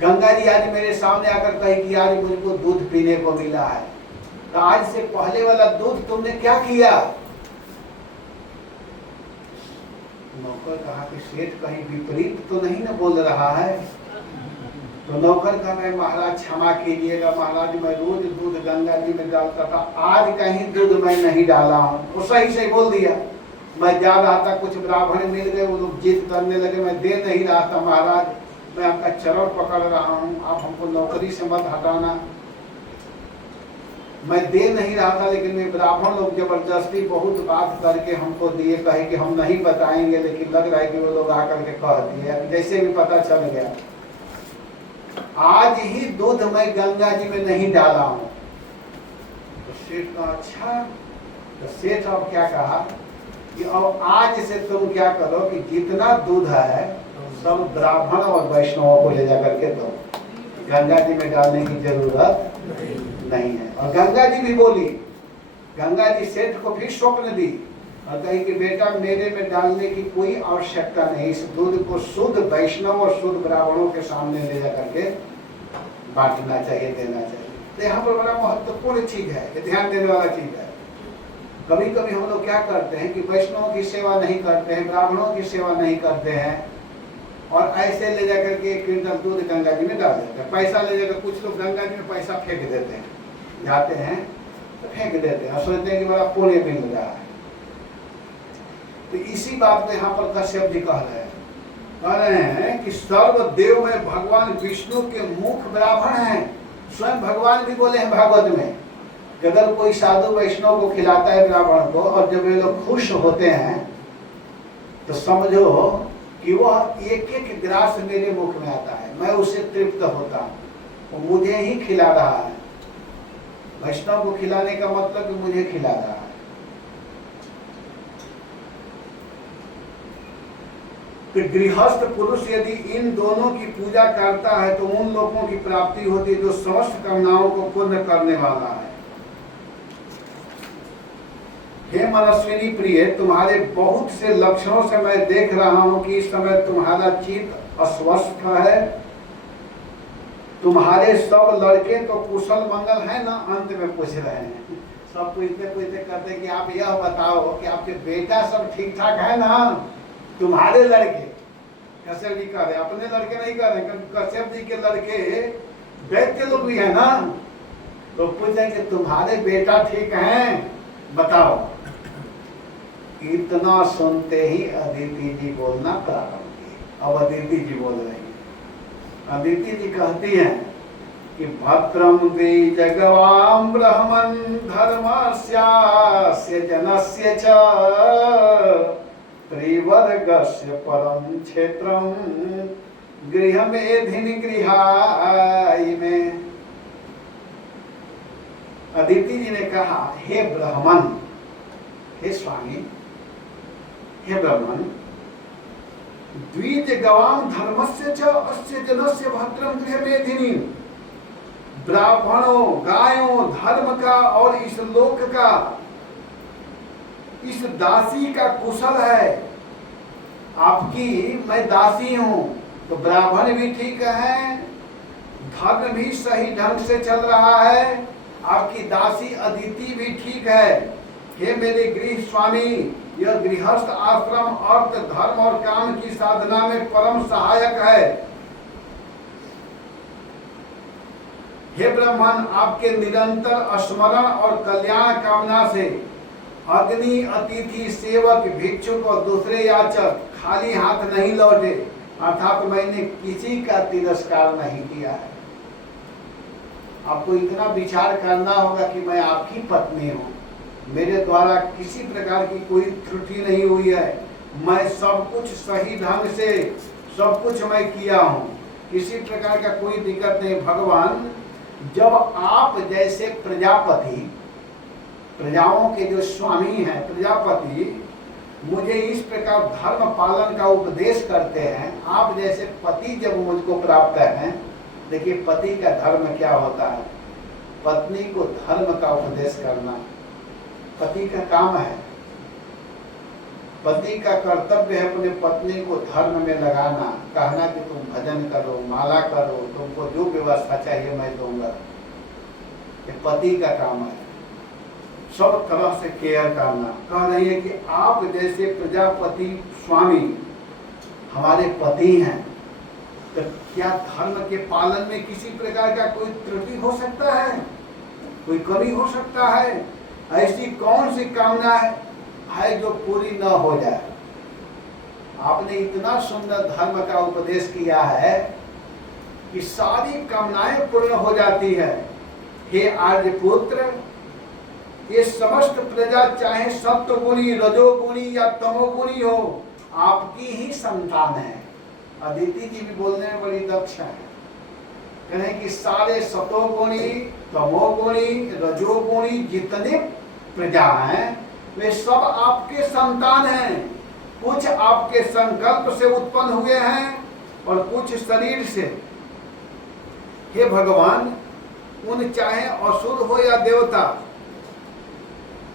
गंगा जी आज मेरे सामने आकर कही कि आज मुझको दूध पीने को मिला है, तो आज से पहले वाला दूध तुमने क्या किया? नौकर कहा कि सेठ कहीं विपरीत तो नहीं ना बोल रहा है? तो नौकर कहा मैं महाराज क्षमा कीजिएगा, महाराज मैं रोज दूध गंगा जी में डालता था, आज कहीं दूध मैं नहीं डाला हूँ। वो सही से बोल दिया। मैं जा रहा था, कुछ ब्राह्मण मिल गए, वो लोग जिद करने लगे, मैं दे नहीं रहा था महाराज, मैं आपका चरण पकड़ रहा हूँ, आप हमको नौकरी से मत हटाना। मैं दे नहीं रहा था, लेकिन वे ब्राह्मण लोग जबरदस्ती बहुत बात करके हमको दिए, कहे कि हम नहीं बताएंगे, लेकिन लग रहा है कि वो लोग आकर के कह दिए, जैसे भी पता चल गया। आज ही दूध मैं गंगा जी में नहीं डाला हूं। तो सेठ का अच्छा। तो सेठ अब क्या कहा कि अब आज से तुम क्या करो कि जितना दूध है सब ब्राह्मण और वैष्णवों को ले जाकर के दो, गंगा जी में डालने की जरूरत नहीं है। और गंगा जी भी बोली, गंगा जी सेठ को फिर स्वप्न दी और कही कि बेटा मेरे में डालने की कोई आवश्यकता नहीं, इस दूध को शुद्ध वैष्णव और शुद्ध ब्राह्मणों के सामने ले जाकर के बांटना चाहिए, देना चाहिए। तो यहाँ पर बड़ा महत्वपूर्ण चीज है, ये ध्यान देने वाला चीज है। कभी कभी हम लोग क्या करते हैं कि वैष्णवों की सेवा नहीं करते हैं, ब्राह्मणों की सेवा नहीं करते हैं, और ऐसे ले जाकर के 1 क्विंटल दूध गंगा जी में डाल देते हैं, पैसा ले जाकर कुछ लोग गंगा जी में पैसा फेंक देते हैं, जाते हैं तो फेंक देते हैं और सोचते हैं कि बड़ा पुण्य मिल रहा है। तो इसी बात को यहाँ पर कश्यप जी कह रहे हैं कि सर्वदेव में भगवान विष्णु के मुख ब्राह्मण हैं। स्वयं भगवान भी बोले हैं भागवत में कि अगर कोई साधु वैष्णव को खिलाता है ब्राह्मण को, और जब वे लोग खुश होते हैं तो समझो कि वह एक एक ग्रास मेरे मुख में आता है, मैं उससे तृप्त होता हूँ, वो मुझे ही खिला रहा है। वैष्णव को खिलाने का मतलब कि मुझे खिला रहा है। कि गृहस्थ पुरुष यदि इन दोनों की पूजा करता है तो उन लोगों की प्राप्ति होती है जो समस्त कामनाओं को पूर्ण करने वाला है। हे मनस्विनी प्रिय, तुम्हारे बहुत से लक्षणों से मैं देख रहा हूं कि इस समय तुम्हारा चित्त अस्वस्थ है। तुम्हारे सब लड़के तो कुशल मंगल है ना? अंत में पूछ रहे हैं, सब पूछते करते कि आप यह बताओ कि आपके बेटा सब ठीक ठाक है ना? तुम्हारे लड़के, कश्यप जी कह रहे, अपने लड़के नहीं कह रहे, कश्यप जी के लड़के दैत्य लोग भी है ना, तो पूछे कि तुम्हारे बेटा ठीक हैं, बताओ। इतना सुनते ही अदिति जी बोलना प्रारंभ की। अब अदिति जी बोल रही हैं। अदिति जी कहती हैं कि भद्रम द्विजगवाम ब्रह्मन् धर्मस्यास्य जनस्य च त्रिवर्गस्य परम क्षेत्रम गृहमेधिनि गृहाय में। अदिति जी ने कहा, हे ब्राह्मण, हे स्वामी, हे ब्राह्मण, द्विजगवाम धर्मस्य च अस्य जनस्य भद्रम गृहमेधिनि। ब्राह्मणों, गायों, धर्म का और इस लोक का, इस दासी का कुशल है। आपकी मैं दासी हूं, तो ब्राह्मण भी ठीक है, धर्म भी सही ढंग से चल रहा है, आपकी दासी अदिति भी ठीक है। हे मेरे गृह स्वामी, यह गृहस्थ आश्रम अर्थ धर्म और काम की साधना में परम सहायक है। हे ब्राह्मण, आपके निरंतर स्मरण और कल्याण कामना से अग्नि, अतिथि, सेवक, भिक्षुक और दूसरे याचक खाली हाथ नहीं लौटे, अर्थात मैंने किसी का तिरस्कार नहीं किया है। आपको इतना विचार करना होगा कि मैं आपकी पत्नी हूँ, मेरे द्वारा किसी प्रकार की कोई त्रुटि नहीं हुई है, मैं सब कुछ सही ढंग से सब कुछ मैं किया हूँ, किसी प्रकार का कोई दिक्कत नहीं। भगवान, जब आप जैसे प्रजापति, प्रजाओं के जो स्वामी हैं प्रजापति, मुझे इस प्रकार धर्म पालन का उपदेश करते हैं, आप जैसे पति जब मुझको प्राप्त हैं, देखिए पति का धर्म क्या होता है, पत्नी को धर्म का उपदेश करना पति का काम है। पति का कर्तव्य है अपने पत्नी को धर्म में लगाना, कहना कि तुम भजन करो, माला करो, तुमको जो व्यवस्था चाहिए मैं दूंगा। ये पति का काम है, सब तरह से केयर करना। कह रही है कि आप जैसे प्रजापति स्वामी हमारे पति हैं, तो क्या धर्म के पालन में किसी प्रकार का कोई त्रुटि हो सकता है, कोई कमी हो सकता है? ऐसी कौन सी कामना है जो पूरी न हो जाए? आपने इतना सुंदर धर्म का उपदेश किया है कि सारी कामनाएं पूर्ण हो जाती है। हे आर्यपुत्र, ये समस्त प्रजा चाहे सत्वगुणी, रजोगुणी या तमोगुणी हो, आपकी ही संतान है। अदिति जी भी बोलने में बड़ी दक्ष है। कहें कि सारे सतोगुणी, तमोगुणी, रजोगुणी जितने प्रजा हैं वे सब आपके संतान हैं। कुछ आपके संकल्प से उत्पन्न हुए हैं और कुछ शरीर से। हे भगवान, उन चाहे असुर हो या देवता,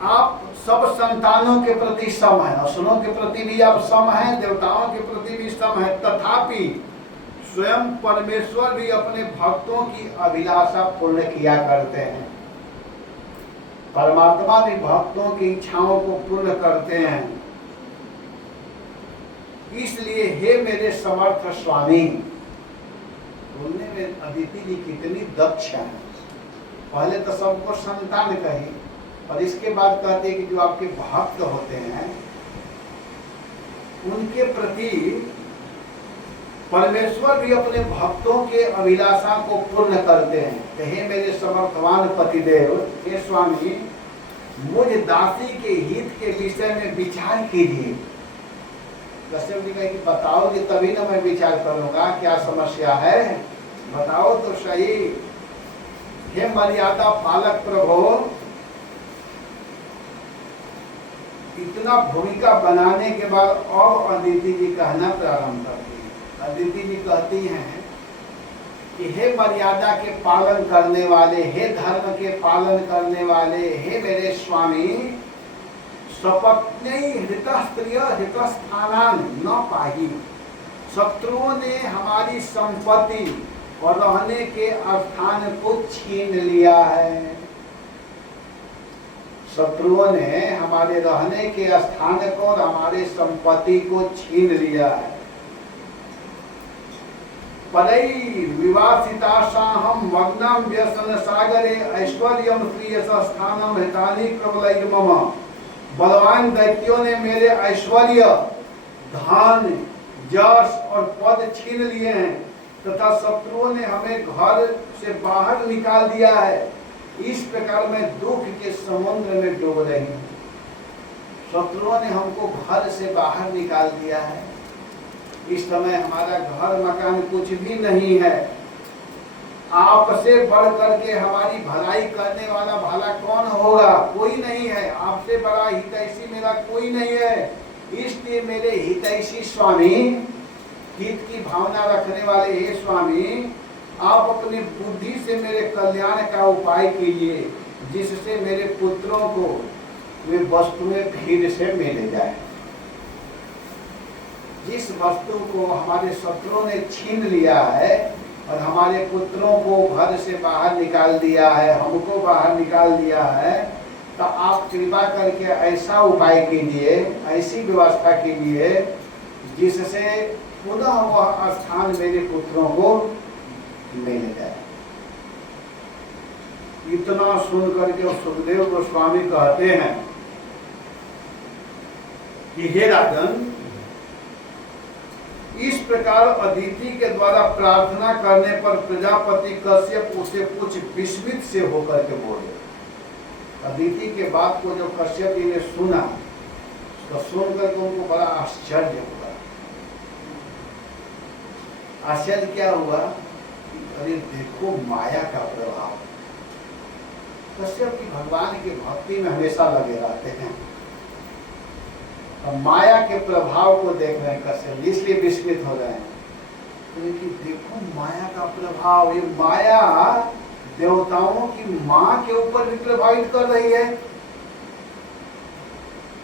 आप सब संतानों के प्रति सम हैं। असुरों के प्रति भी आप सम हैं, देवताओं के प्रति भी सम हैं। तथापि स्वयं परमेश्वर भी अपने भक्तों की अभिलाषा पूर्ण किया करते हैं। परमात्मा भी भक्तों की इच्छाओं को पूर्ण करते हैं। इसलिए हे मेरे समर्थ स्वामी, बोलने में अदिति जी कितनी दक्ष हैं। पहले तो सबको संतान कही और इसके बाद कहते हैं कि जो आपके भक्त होते हैं उनके प्रति परमेश्वर भी अपने भक्तों के अभिलाषा को पूर्ण करते हैं। तो हे मेरे समर्थवान पतिदेव, हे स्वामी, मुझ दासी के हित के विषय में विचार कीजिए। कश्यप जी कहे कि बताओगे तभी ना मैं विचार करूंगा, क्या समस्या है, बताओ तो सही। हे मर्यादा पालक प्रभु, इतना भूमिका बनाने के बाद अब अदिति जी कहना प्रारंभ करती है। अदिति जी कहती हैं कि हे मर्यादा के पालन करने वाले, हे धर्म के पालन करने वाले, हे मेरे स्वामी, स्वपत्नी हृतस्त्रिय हृतस्थानान न पाही। शत्रुओं ने हमारी संपत्ति और रहने के स्थान को छीन लिया है। शत्रुओं ने हमारे रहने के स्थान को और हमारे संपत्ति को छीन लिया है। परई विवासितासाहं मग्नं व्यसन सागरे ऐश्वर्यम श्रीयस स्थानम हितानि प्रबलैः मम। बलवान दैत्यों ने मेरे ऐश्वर्य, धन, यश और पद छीन लिए हैं तथा शत्रुओं ने हमें घर से बाहर निकाल दिया है। इस प्रकार मैं दुख के समुद्र में डूब रही हूँ। शत्रुओं ने हमको घर से बाहर निकाल दिया है। इस समय हमारा घर मकान कुछ भी नहीं है। आपसे बढ़ करके हमारी भलाई करने वाला भला कौन होगा? कोई नहीं है। आपसे बड़ा हितैषी मेरा कोई नहीं है। इसलिए मेरे हितैषी स्वामी, हित की भावना रखने वाले हे स्वामी, आप अपनी बुद्धि से मेरे कल्याण का उपाय कीजिए, जिससे मेरे पुत्रों को वे वस्तुएं फिर से मिल जाए। जिस वस्तु को हमारे शत्रुओं ने छीन लिया है और हमारे पुत्रों को घर से बाहर निकाल दिया है, हमको बाहर निकाल दिया है, तो आप कृपा करके ऐसा उपाय कीजिए, ऐसी व्यवस्था कीजिए जिससे पुनः वह स्थान मेरे पुत्रों को मिल जाए। इतना सुन करके सुखदेव गोस्वामी कहते हैं कि हे राजन, इस प्रकार अदिति के द्वारा प्रार्थना करने पर प्रजापति कश्यप उसे कुछ विस्मित से होकर के बोले। अदिति के बात को जो कश्यप जी ने सुना, तो सुनकर के उनको बड़ा आश्चर्य हुआ। आश्चर्य क्या हुआ? अरे देखो माया का प्रभाव। कश्यप जी भगवान की भक्ति में हमेशा लगे रहते हैं। माया के प्रभाव को देख रहे हैं कश्यप, इसलिए विस्मित हो रहे हैं। तो देखो माया का प्रभाव, ये माया देवताओं की माँ के ऊपर भी प्रभावित कर रही है।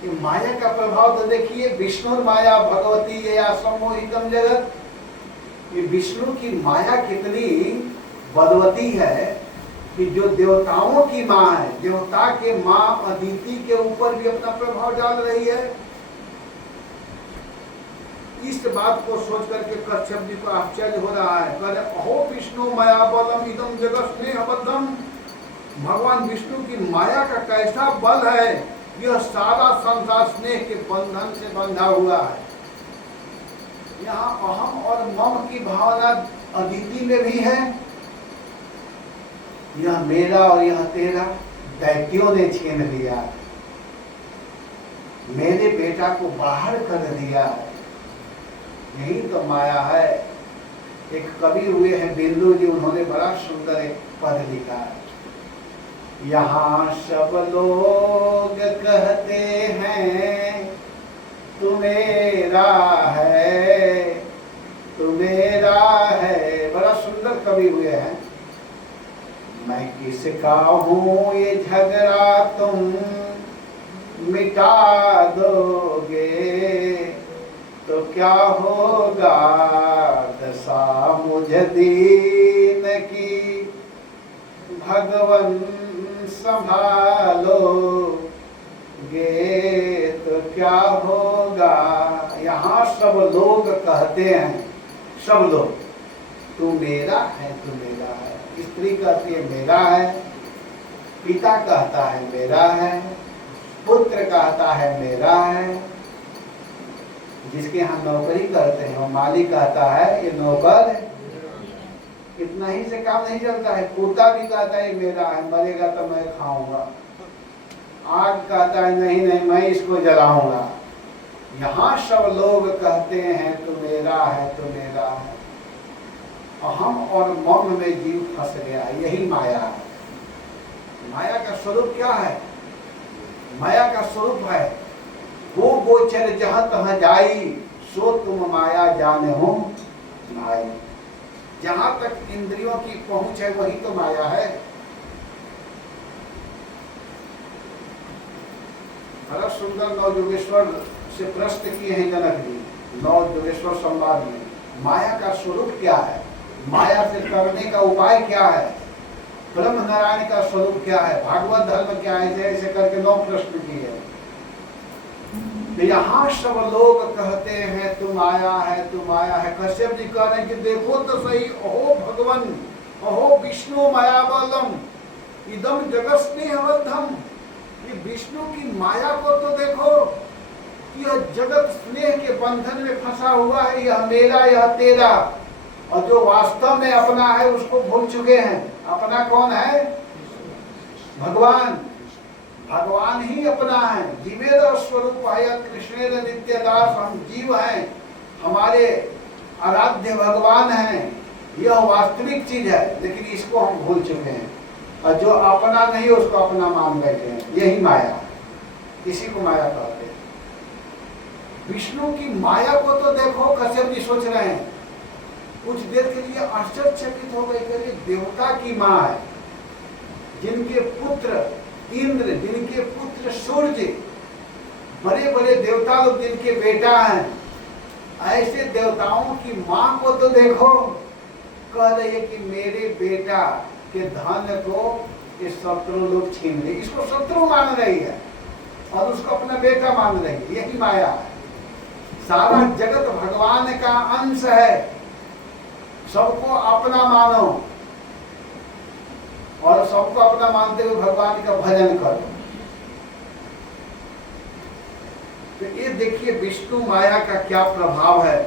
ये माया का प्रभाव तो देखिए, विष्णु माया भगवती या सम्मोहितम जगत, ये विष्णु की माया कितनी बलवती है कि जो देवताओं की माँ है, देवता के माँ अदिति के ऊपर भी अपना प्रभाव डाल रही है। इस बात को सोच करके कश्यप जी को आश्चर्य हो रहा है। कहते अहो विष्णु माया बलम इदम जगत स्नेहबद्धम। भगवान विष्णु की माया का कैसा बल है, यह सारा संसार स्नेह के बंधन से बंधा हुआ है। यहाँ अहम और मम की भावना अदिति में भी है। यह मेरा और यह तेरा, दैत्यों ने छीन लिया, मेरे बेटा को बाहर कर दिया। यही तो माया है। एक कवि हुए हैं बिंदु जी, उन्होंने बड़ा सुंदर एक पद लिखा है। यहाँ सब लोग कहते हैं तू मेरा है, तू मेरा है। बड़ा सुंदर कवि हुए हैं। मैं किसका हूँ ये झगड़ा तुम मिटा दोगे तो क्या होगा दशा मुझे दीन की, भगवन संभालोगे तो क्या होगा। यहाँ सब लोग कहते हैं, सब लोग, तू मेरा है, तू मेरा है। स्त्री कहती है मेरा है, पिता कहता है मेरा है, पुत्र कहता है मेरा है। जिसके यहाँ नौकरी करते हैं वो मालिक कहता है ये नौकर है। इतना ही से काम नहीं चलता है। कुत्ता भी कहता है मेरा है, मरेगा तो मैं खाऊंगा। आग कहता है नहीं नहीं मैं इसको जलाऊंगा। यहाँ सब लोग कहते हैं तू मेरा है, तू मेरा है। अहम और मौन में जीव फंस गया। यही माया है। माया का स्वरूप क्या है? माया का स्वरूप है वो गोचर जहाँ तहाँ जाई, सो तुम माया जाने हो माई। जहाँ तक इंद्रियों की पहुंच है वही तो माया है। बड़ा सुंदर नवयोगेश्वर से प्रश्न किए हैं जनक जी नवयोगेश्वर संवाद में। माया का स्वरूप क्या है? माया से करने का उपाय क्या है? ब्रह्म नारायण का स्वरूप क्या है? भागवत धर्म क्या है? ऐसे करके 9 प्रश्न किए। यहाँ सब लोग कहते हैं तू माया है, तू माया है। कश्यप जी कह रहे हैं कि देखो तो सही, अहो भगवान, अहो विष्णु मायावलम इदम जगत स्नेहबद्धम। ये विष्णु की माया को तो देखो, यह जगत स्नेह के बंधन में फंसा हुआ है। यह मेरा, यह तेरा। और जो वास्तव में अपना है उसको भूल चुके हैं। अपना कौन है? भगवान। भगवान ही अपना है। जीवेर स्वरूप है कृष्णेर नित्यदास। हम जीव हैं, हमारे आराध्य भगवान हैं। यह वास्तविक चीज है, लेकिन इसको हम भूल चुके हैं। और जो अपना नहीं उसको अपना मान बैठे हैं। यही माया, इसी को माया कहते हैं। विष्णु की माया को तो देखो। कश्यप जी सोच रहे हैं, कुछ देर के लिए आश्चर्यचकित हो गए कि देवता की माँ है, जिनके पुत्र इंद्र, जिनके पुत्र सूर्य, बड़े बड़े देवता लोग जिनके बेटा हैं, ऐसे देवताओं की माँ को तो देखो। कह रही है कि मेरे बेटा के धन को ये शत्रु लोग छीन ले। इसको शत्रु मान रही है और उसको अपना बेटा मान रही है। यही माया है। सारा जगत भगवान का अंश है। सबको अपना मानो और सबको अपना मानते हुए भगवान का भजन करो। तो ये देखिए विष्णु माया का क्या प्रभाव है।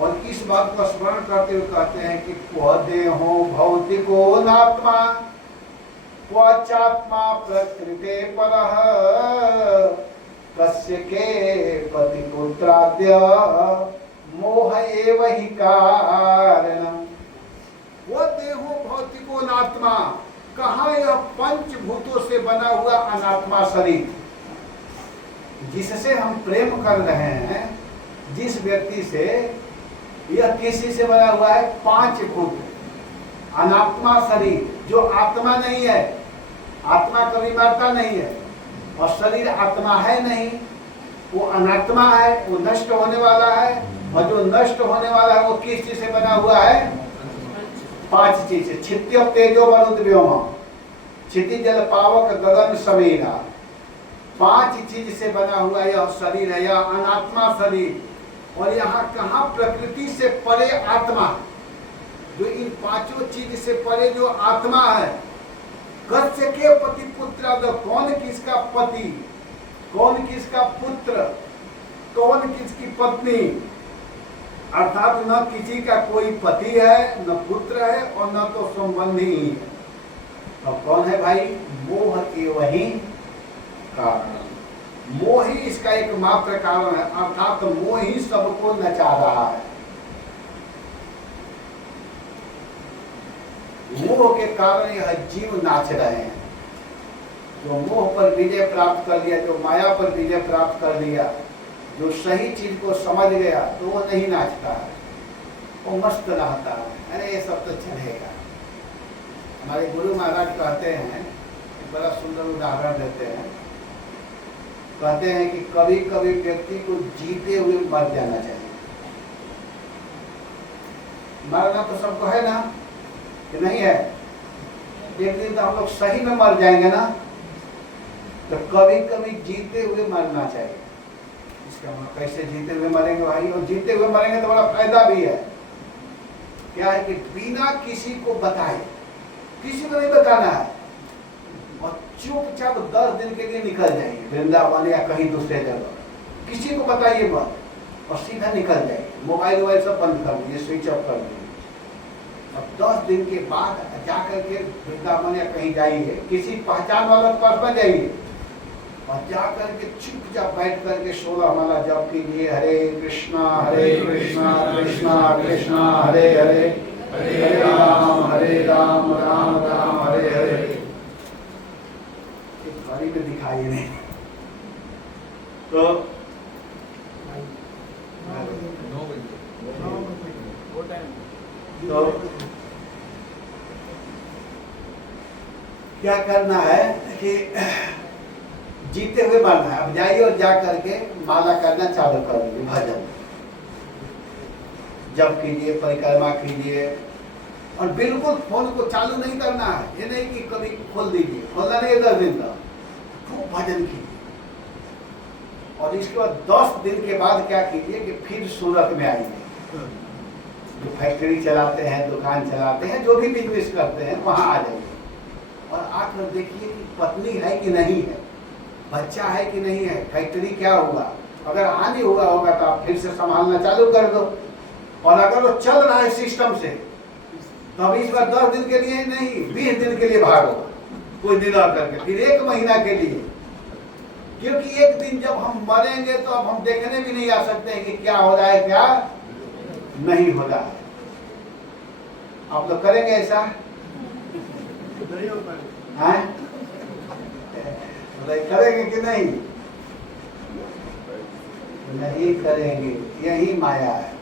और इस बात को स्मरण करते हुए कहते हैं कि क्व देहो भौतिको नात्मा क्वचात्मा प्रकृते परः कस्य के पति पुत्राद्य मोह एव हि कारणम्। वो देहो भौतिको नात्मा, कहाँ यह पंचभूतों से बना हुआ अनात्मा शरीर, जिससे हम प्रेम कर रहे हैं, जिस व्यक्ति से, यह किसी से बना हुआ है? 5 भूत। अनात्मा शरीर जो आत्मा नहीं है। आत्मा कभी मरता नहीं है और शरीर आत्मा है नहीं, वो अनात्मा है, वो नष्ट होने वाला है। और जो नष्ट होने वाला है वो किस चीज से बना हुआ है? 5 चीज से। क्षित्य तेजो मरुत व्योम, क्षिति जल पावक गगन समीरा। 5 चीज से बना हुआ यह शरीर है, यह अनात्मा शरीर। और यहाँ कहाँ प्रकृति से परे आत्मा, जो इन 5 चीज से परे जो आत्मा है। कस्य के पति पुत्र, कौन किसका पति, कौन किसका पुत्र, कौन किसकी पत्नी। अर्थात न किसी का कोई पति है, न पुत्र है और न तो संबंधी है। अब कौन है भाई? मोह एवं ही कारण, मोह ही इसका एकमात्र कारण है, अर्थात तो मोह ही सबको नचा रहा है। मोह के कारण यह जीव नाच रहे हैं। जो मोह पर विजय प्राप्त कर लिया, जो माया पर विजय प्राप्त कर लिया, जो सही चीज को समझ गया, तो वो नहीं नाचता है, वो मस्त रहता है। अरे ये सब तो चलेगा। हमारे गुरु महाराज कहते हैं, एक बड़ा सुंदर उदाहरण देते हैं, कहते हैं कि कभी कभी व्यक्ति को जीते हुए मर जाना चाहिए। मरना तो सबको है ना, कि नहीं है? एक दिन तो हम लोग सही में मर जाएंगे ना, तो कभी कभी जीते हुए मरना चाहिए। इसका मतलब कैसे जीते हुए मरेंगे भाई? और जीते हुए मरेंगे तो बड़ा फायदा भी है। क्या है कि बिना किसी को बताए, किसी को नहीं बताना है, और चुपचाप 10 दिन के लिए निकल जाइए वृंदावन या कहीं दूसरे जगह। किसी को बताइए मत, और सीधा निकल जाइए। मोबाइल वोबाइल सब बंद कर दीजिए, स्विच ऑफ कर दीजिए। अब 10 दिन के बाद जाकर के वृंदावन या कहीं जाइए, किसी पहचान वाला के पास में जाइए, और जाकर के चुपचाप बैठ करके 16 माला जप कीजिए। हरे कृष्णा कृष्णा कृष्णा हरे हरे, हरे राम राम राम हरे हरे। घड़ी में दिखाई नहीं तो 9 बजे वो टाइम। तो क्या करना है कि जीते हुए मरना है। अब जाइए और जा करके माला करना चालू कर दीजिए, भजन जप कीजिए, परिक्रमा कीजिए, और बिल्कुल फोन को चालू नहीं करना है। ये नहीं कि कभी खोल दीजिए, खोलना नहीं है 10 दिन तक, खूब भजन कीजिए। और इसके बाद 10 दिन के बाद क्या कीजिए कि फिर सूरत में आइए। जो फैक्ट्री चलाते हैं, दुकान चलाते हैं, जो भी बिजनेस करते हैं, वहां आ जाइए और आकर देखिए कि पत्नी है कि नहीं है, बच्चा है कि नहीं है, फैक्ट्री क्या हुआ। अगर हानि हुआ होगा तो आप फिर से संभालना चालू कर दो, और अगर वो चल रहा है सिस्टम से, तो अब इस बार 10 दिन के लिए नहीं, 20 दिन के लिए भागो, कुछ दिन और करके, फिर 1 महीना के लिए। क्योंकि एक दिन जब हम मरेंगे तो अब हम देखने भी नहीं आ सकते हैं कि क्या हो रहा है, क्या नहीं हो रहा है। आप लोग करेंगे ऐसा? करेंगे कि नहीं? नहीं करेंगे। यही माया है,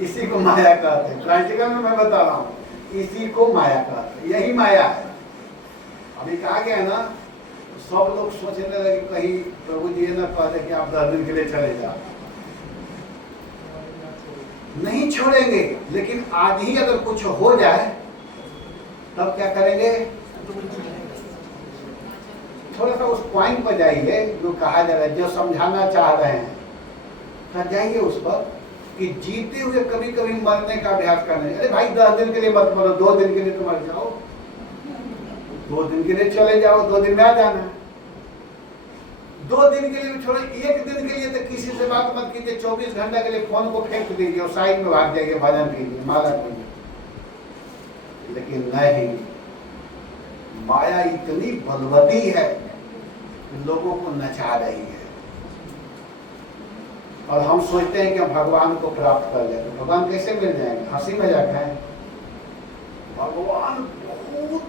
इसी को माया कहते हैं। प्रैक्टिकल में मैं बता रहा हूँ, इसी को माया कहते हैं, यही माया है। अभी कहा गया ना, सब लोग सोचने लगे कहीं प्रभु जी ने कहते कि आप 10 दिन के लिए चले जाओ। नहीं छोड़ेंगे, लेकिन आज ही अगर कुछ हो जाए तब क्या करेंगे? थोड़ा सा उस पॉइंट पर जाइए जो कहा जा रहा है, जो समझाना चाह रहे हैं, तो जाइए उस पर कि जीते हुए कभी कभी मरने का अभ्यास करने। अरे भाई 10 दिन के लिए मत मरो, 2 दिन के लिए तो मर जाओ, 2 दिन के लिए चले जाओ, 2 दिन में आ जाना। 2 दिन के लिए भी छोड़ो, 1 दिन के लिए तो किसी से बात मत कीजिए। 24 घंटा के लिए फोन को फेंक दीजिए और साइड में भाग जाइए, भजन कीजिए, माला कीजिए। लेकिन नहीं, माया इतनी बलवती है कि लोगों को नचा रही है, और हम सोचते हैं कि हम भगवान को प्राप्त कर लेंगे। भगवान कैसे मिल जाएंगे? हंसी मजाक है। भगवान बहुत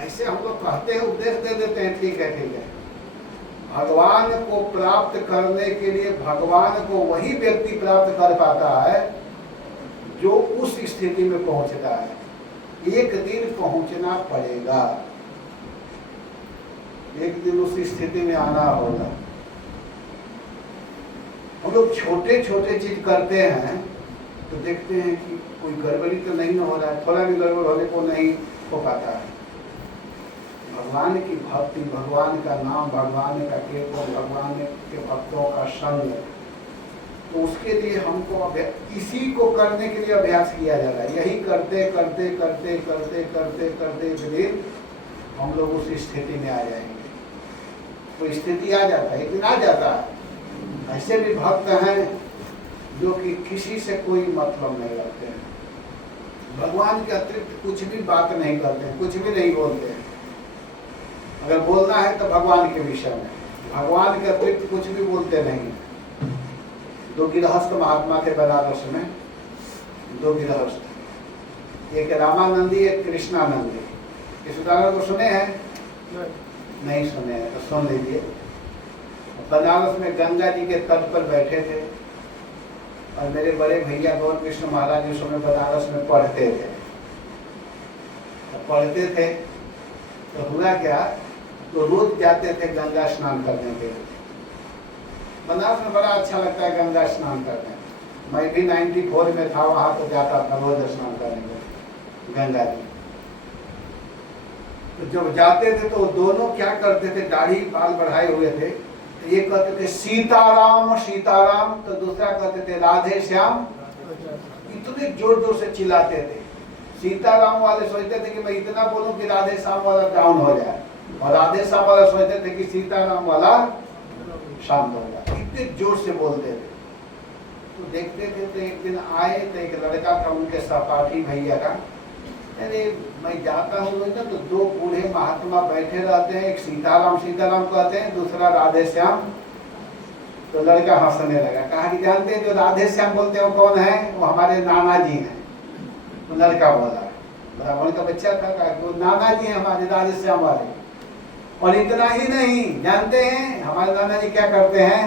ऐसे हम लोग कहते हैं, उपदेश दे देते हैं, ठीक है ठीक है। भगवान को प्राप्त करने के लिए भगवान को वही व्यक्ति प्राप्त कर पाता है जो उस स्थिति में पहुंचता है। एक दिन पहुंचना पड़ेगा, एक दिन उस स्थिति में आना होगा। हम लोग छोटे छोटे चीज करते हैं तो देखते हैं कि कोई गड़बड़ी तो नहीं हो रहा है, थोड़ा भी गड़बड़ होने को नहीं हो पाता है। भगवान की भक्ति, भगवान का नाम, भगवान का कीर्तन, भगवान के भक्तों का संग, तो उसके लिए हमको इसी को करने के लिए अभ्यास किया जा रहा है। यही करते करते करते करते करते करते एक दिन हम लोग उस स्थिति में आ जाएंगे। तो स्थिति आ जाता है, एक दिन आ जाता है। ऐसे भी भक्त हैं जो कि किसी से कोई मतलब नहीं रखते हैं, भगवान के अतिरिक्त कुछ भी बात नहीं करते हैं, कुछ भी नहीं बोलते हैं। अगर बोलना है तो भगवान के विषय में, भगवान के अतिरिक्त कुछ भी बोलते नहीं। दो गृहस्थ महात्मा थे बनारस में, दो गृहस्थ, एक रामानंदी एक कृष्णानंदी। इस उदाहरण को सुने हैं? नहीं सुने हैं तो सुन लीजिए। बनारस में गंगा जी के तट पर बैठे थे और मेरे बड़े भैया गौर कृष्ण महाराज उस समय बनारस में पढ़ते थे। पढ़ते थे तो हुआ क्या, तो रोज जाते थे गंगा स्नान करने के लिए। बनारस में बड़ा अच्छा लगता है गंगा स्नान करने। मैं भी 94 में था, वहां तो जाता था रोज स्नान करने के लिए गंगा जी। तो जब जाते थे तो दोनों क्या करते थे, दाढ़ी बाल बढ़ाए हुए थे। तो ये कहते थे सीताराम सीताराम, तो दूसरा कहते थे राधे श्याम। इतने जोर जोर से चिल्लाते थे। सीताराम वाले सोचते थे कि मैं इतना बोलूं कि राधे श्याम वाला डाउन हो जाए, और राधे श्याम वाला सोचते थे कि सीताराम वाला शांत हो जाए। इतने जोर से बोलते थे। तो देखते थे तो एक दिन आए तो एक लड़का था उनके सहपाठी भैया का। अरे मैं जाता हूँ ना तो दो बूढ़े महात्मा बैठे रहते हैं, एक सीताराम सीताराम कहते हैं, दूसरा राधे श्याम। तो लड़का हंसने लगा, कहा कि जानते हैं जो राधे श्याम बोलते हैं वो कौन है? वो हमारे नाना जी हैं। तो लड़का बोला, ब्राह्मण का बच्चा था, कहा कि वो नाना जी हैं हमारे राधे श्याम वाले। और इतना ही नहीं, जानते हैं हमारे नाना जी क्या करते हैं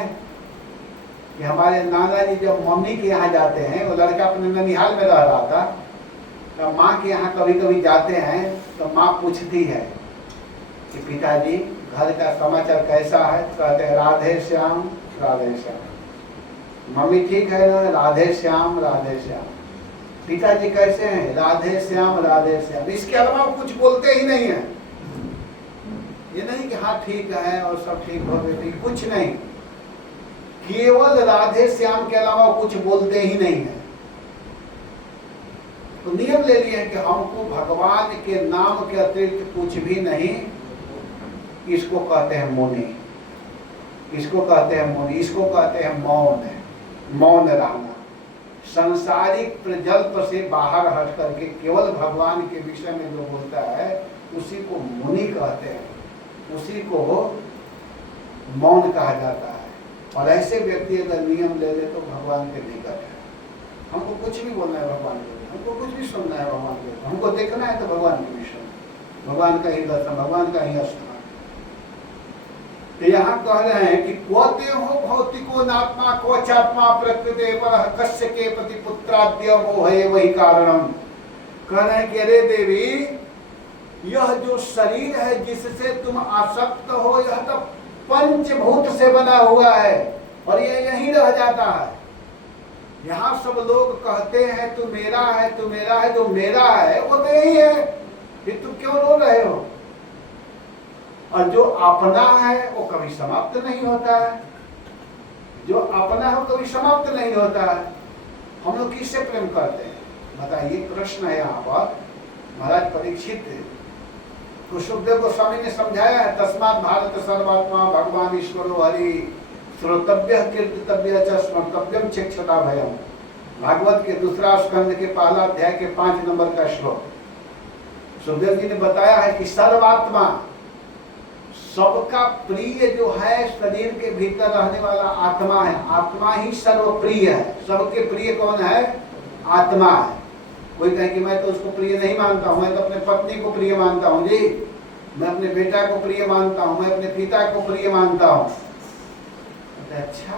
कि हमारे नाना जी जब मम्मी के यहाँ जाते हैं, वो लड़का अपने ननिहाल में रह रहा था, तो माँ के यहाँ कभी कभी जाते हैं तो माँ पूछती है कि पिताजी घर का समाचार कैसा है? कहते हैं राधे श्याम राधे श्याम। मम्मी ठीक है ना? राधे श्याम राधे श्याम। पिताजी कैसे हैं? राधे श्याम राधे श्याम। इसके अलावा कुछ बोलते ही नहीं है। ये नहीं कि हाँ ठीक है और सब ठीक हो गए, कुछ नहीं, केवल राधे श्याम के अलावा कुछ बोलते ही नहीं है। तो नियम ले लिए कि हमको भगवान के नाम के अतिरिक्त कुछ भी नहीं। इसको कहते हैं मुनि, इसको कहते हैं मुनि, इसको कहते हैं मौन, मौन रहना। संसारिक प्रजल्प से बाहर हट करके केवल भगवान के विषय में जो बोलता है उसी को मुनि कहते हैं, उसी को मौन कहा जाता है। और ऐसे व्यक्ति अगर नियम ले ले तो भगवान के निकट है। हमको कुछ भी बोलना है भगवान के, हमको कुछ भी सुनना है भगवान के, हमको देखना है तो भगवान के विषय, भगवान का ही दर्शन, भगवान का ही स्थान। तो यहाँ कह रहे हैं कि क्वते हो भौतिको नात्मा क्वचात्मा प्रकृते पर कस्य के प्रति पुत्राद्य मोहे वही कारणम। कह रहे हैं कि अरे देवी, यह जो शरीर है जिससे तुम आसक्त हो, यह तो पंचभूत से बना हुआ है और यह यहीं रह जाता है। यहाँ सब लोग कहते हैं तू मेरा है, तू मेरा है, जो मेरा है वो तो यही है, फिर तुम क्यों रो रहे हो? और जो अपना है वो कभी समाप्त नहीं होता है, जो अपना है वो कभी समाप्त नहीं होता है। हम लोग किससे प्रेम करते हैं बताइए? प्रश्न है यहाँ पर। महाराज परीक्षित तो सुखदेव गोस्वामी ने समझाया है, तस्मात् भारत सर्वात्मा भगवान ईश्वरो हरि श्रोतव्य कीर्तितव्य च स्मर्तव्यम चेक्षता भयम। भागवत के दूसरा स्कंद के पहला अध्याय के 5 नंबर का श्लोक सुखदेव जी ने बताया है कि सर्वात्मा, सबका प्रिय जो है शरीर के भीतर रहने वाला आत्मा है। आत्मा ही सर्वप्रिय है। सबके प्रिय कौन है? आत्मा है। कोई कहे कि मैं तो उसको प्रिय नहीं मानता हूँ, मैं तो अपने पत्नी को प्रिय मानता हूँ जी, मैं अपने बेटा को प्रिय मानता हूँ, मैं अपने पिता को प्रिय मानता हूँ। अच्छा,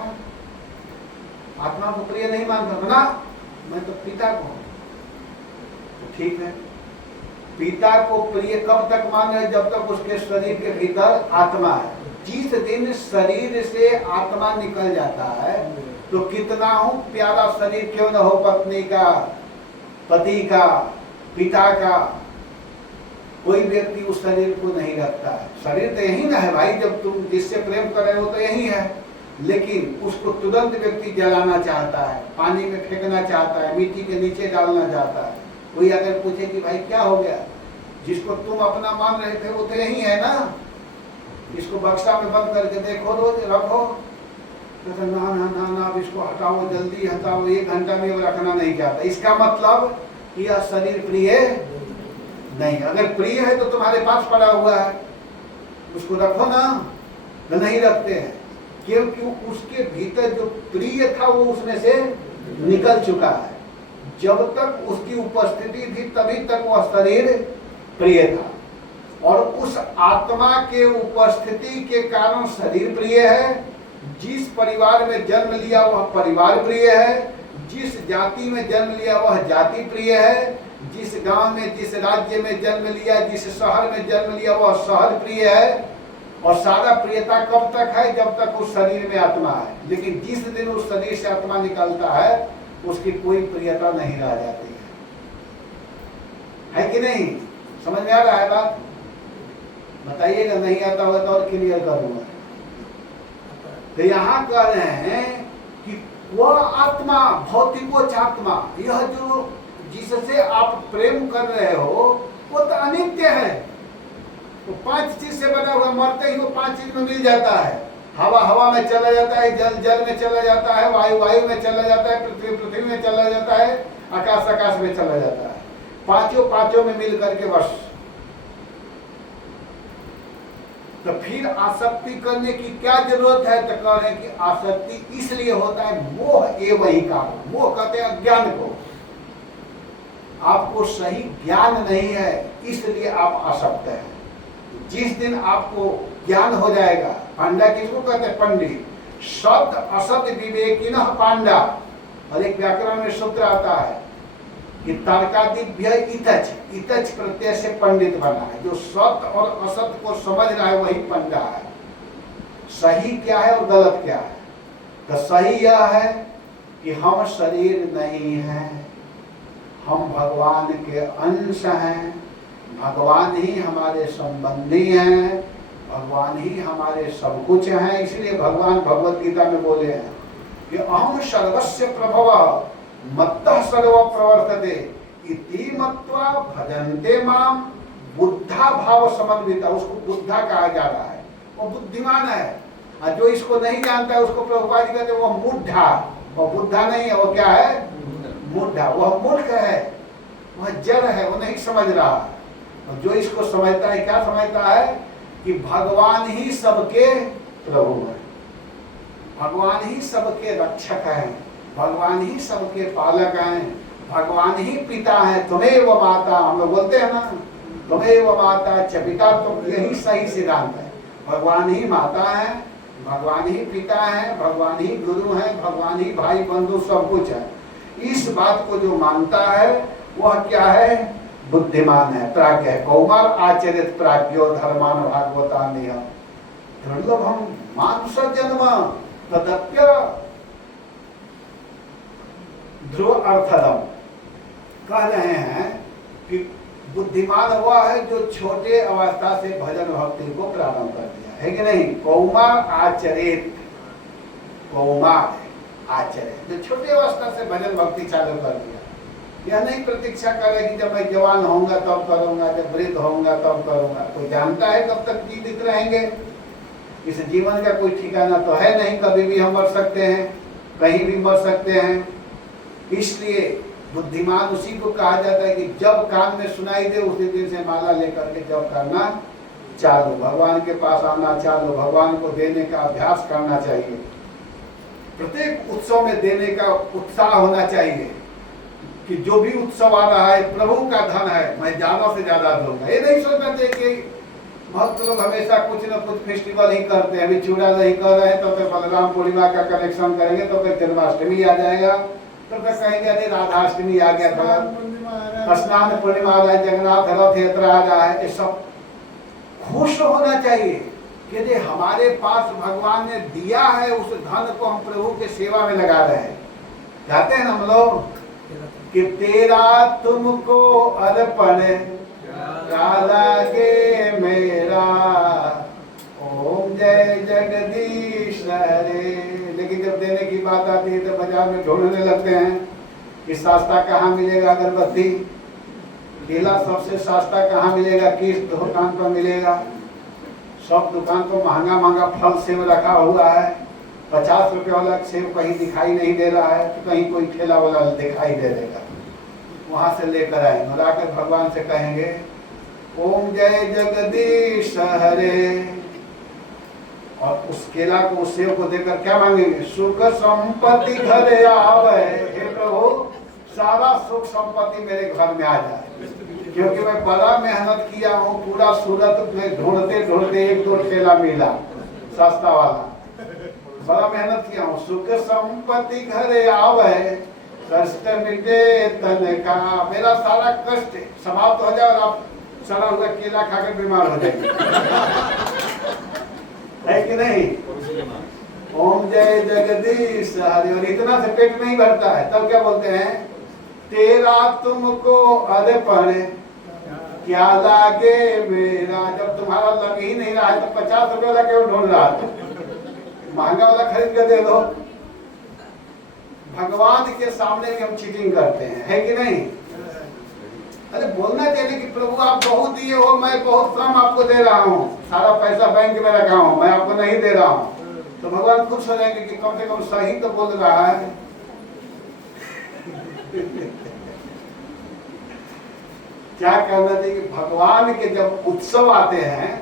आत्मा को प्रिय नहीं मानता ना? मैं तो पिता को, तो ठीक है। पिता को प्रिय कब तक मान रहे? जब तक उसके शरीर के भीतर आत्मा है। जिस दिन शरीर से आत्मा निकल जाता है तो कितना हो प्यारा शरीर क्यों न हो, पत्नी का, पति का, पिता का, कोई व्यक्ति उस शरीर को नहीं रखता है। शरीर तो यही ना है भाई, जब तुम जिससे प्रेम कर रहे हो तो यही है, लेकिन उसको तुरंत व्यक्ति जलाना चाहता है, पानी में फेंकना चाहता है, मिट्टी के नीचे डालना चाहता है। कोई अगर पूछे कि भाई क्या हो गया, जिसको तुम अपना मान रहे थे वो तो यही है ना, इसको बक्सा में बंद करके देखो, रोज रखो, तो ना ना ना ना अब इसको हटाओ, जल्दी हटाओ, 1 घंटा में वो रखना नहीं चाहता। इसका मतलब यह शरीर प्रिय नहीं। अगर प्रिय है तो तुम्हारे पास पड़ा हुआ है, उसको रखो ना, नहीं रखते हैं, क्योंकि उसके भीतर जो प्रिय था वो उसमें से निकल चुका है। जब तक उसकी उपस्थिति थी तभी तक वह शरीर प्रिय था, और उस आत्मा के उपस्थिति के कारण शरीर प्रिय है। जिस परिवार में जन्म लिया वह परिवार प्रिय है, जिस जाति में जन्म लिया वह जाति प्रिय है, जिस गांव में जिस राज्य में जन्म लिया, जिस शहर में जन्म लिया वह शहर प्रिय है। और सारा प्रियता कब तक है? जब तक उस शरीर में आत्मा है। लेकिन जिस दिन उस शरीर से आत्मा निकलता है उसकी कोई प्रियता नहीं रह जाती है कि नहीं? समझ में आ रहा है बात? बताइएगा, नहीं आता हो तो और क्लियर करूंगा। तो यहाँ कह रहे हैं कि वह आत्मा, भौतिकोच आत्मा, यह जो जिससे आप प्रेम कर रहे हो वो तो अनित्य है। तो 5 चीज से बना हुआ, मरते ही वो 5 चीज में मिल जाता है। हवा हवा में चला जाता है, जल जल में चला जाता है, वायु वायु में चला जाता है, पृथ्वी पृथ्वी में चला जाता है, आकाश आकाश में चला जाता है। पांचों में मिल करके बस। तो फिर आसक्ति करने की क्या जरूरत है? तो कह रहे हैं कि आसक्ति इसलिए होता है, मोह एवं ही कारण। मोह कहते हैं अज्ञान को। आपको सही ज्ञान नहीं है इसलिए आप आसक्त हैं। जिस दिन आपको ज्ञान हो जाएगा, पांडा किसको कहते हैं? पंडित। शब्द असत विवेकिनः पांडा। और एक व्याकरण में सूत्र आता है कि तर्कादिभ्य इतच, इतच प्रत्यय से पंडित बना है। जो सत्य और असत को समझ रहा है वही पंडा है। सही क्या है और गलत क्या है? तो सही यह है कि हम शरीर नहीं हैं, हम भगवान के अंश हैं, भगवान ही हमारे संबंधी हैं, भगवान ही हमारे सब कुछ हैं। इसलिए भगवान भगवत गीता में बोले हैं कि अहम सर्वस्य प्रभवः मत्तः सर्व प्रवर्तते इति मत्वा भजन्ते माम बुद्धा भाव समन्विता। उसको बुद्धा कहा जा रहा है, वो बुद्धिमान है। और जो इसको नहीं जानता है उसको प्रभुपाद कहते हैं वो मूढ़ा। वो बुद्धा नहीं है, वो क्या है? मूढ़ा। वह मूर्ख है, वह जड़ है, वो नहीं समझ रहा। और जो इसको समझता है, क्या समझता है? कि भगवान ही सबके प्रभु हैं, भगवान ही सबके रक्षक हैं, भगवान ही सबके पालक हैं, भगवान ही पिता है। त्वमेव माता, हम लोग बोलते हैं ना, त्वमेव माता च पिता। तो यही सही सिद्धांत है। भगवान ही माता है, भगवान ही पिता है, भगवान ही गुरु है, भगवान ही भाई बंधु सब कुछ है। इस बात को जो मानता है वह क्या है? बुद्धिमान है, प्राज्ञ है। कौमार आचरित प्राज्ञो धर्मान भागवता नियम। मतलब हम मानुष जन्म तदप्य ध्रुव अर्थदम। कह रहे हैं कि बुद्धिमान हुआ है जो छोटे अवस्था से भजन भक्ति को प्रारंभ कर दिया है कि नहीं? कौमार आचरित, कौमार आचरित, जो छोटे अवस्था से भजन भक्ति चालू कर दिया। यह नहीं प्रतीक्षा करे कि जब मैं जवान होऊंगा तब करूंगा, जब वृद्ध होऊंगा तब करूंगा। कोई जानता है कब तक जीवित रहेंगे? इस जीवन का कोई ठिकाना तो है नहीं, कभी भी हम मर सकते हैं, कहीं भी मर सकते हैं। इसलिए बुद्धिमान उसी को कहा जाता है कि जब कान में सुनाई दे उसी दिन से माला लेकर के जब करना चालू, भगवान के पास आना चालू, भगवान को देने का अभ्यास करना चाहिए। प्रत्येक उत्सव में देने का उत्साह होना चाहिए कि जो भी उत्सव आ रहा है प्रभु का धन है, मैं ज्यादा से ज्यादा दूंगा। ये नहीं सोचना चाहिए कि भक्त लोग हमेशा कुछ न कुछ फेस्टिवल ही करते हैं। अभी चूड़ा नहीं कर रहे हैं तो फिर बलराम पूर्णिमा का कलेक्शन करेंगे, तो फिर जन्माष्टमी आ जाएगा, तो फिर कहेंगे अरे राधाष्टमी आ गया, तो स्नान पूर्णिमा आ रहा है, जगन्नाथ रथ यात्रा आ रहा है। ये सब खुश होना चाहिए कि हमारे पास भगवान ने दिया है, उस धन को हम प्रभु के सेवा में लगा रहे हैं। जाते हैं हम लोग कि तेरा तुमको अर्पण लागे मेरा, ओम जय जगदीश हरे। लेकिन जब देने की बात आती है तो बाजार में ढूंढने लगते हैं कि सस्ता कहाँ मिलेगा अगरबत्ती, केला सबसे सस्ता कहाँ मिलेगा, किस दुकान पर मिलेगा। सब दुकान पर महंगा महंगा फल सेब रखा हुआ है। 50 रुपये वाला सेब कहीं दिखाई नहीं दे रहा है, तो कहीं कोई ठेला वाला दिखाई दे देगा, वहां से लेकर आएंगे और आकर भगवान से कहेंगे ओम जय जगदीश हरे। उस केला को, उस सेव को देकर क्या मांगेंगे? सुख संपत्ति घरे आवे, हे प्रभु सारा सुख संपत्ति मेरे घर में आ जाए, क्योंकि मैं बड़ा मेहनत किया हूँ, पूरा सूरत में ढूंढते ढूंढते एक दो ठेला मिला सस्ता वाला, बड़ा मेहनत किया हूँ। सुख संपत्ति घरे आवे, कष्ट मिटे तन का, मेरा सारा कष्ट समाप्त हो जाए और आप सड़ा हुआ केला खाकर बीमार हो जाएंगे। है कि नहीं? ओम जय जगदीश हरि। और इतना से पेट नहीं भरता है, तब क्या बोलते हैं? तेरा तुमको अर्पण क्या लागे मेरा। जब तुम्हारा लग ही नहीं रहा है तो 50 रुपए वाला क्यों ढूंढ रहा है? महंगा वाला खरीद के दे दो। भगवान के सामने भी हम चीटिंग करते हैं, है कि नहीं? अरे बोलना चाहिए कि प्रभु आप बहुत दिए हो, मैं बहुत कम आपको दे रहा हूँ, सारा पैसा बैंक में रखा हूँ, मैं आपको नहीं दे रहा हूँ। तो भगवान खुश हो जाएंगे कि कम से कम सही तो बोल रहा है। क्या करना चाहिए? भगवान के जब उत्सव आते हैं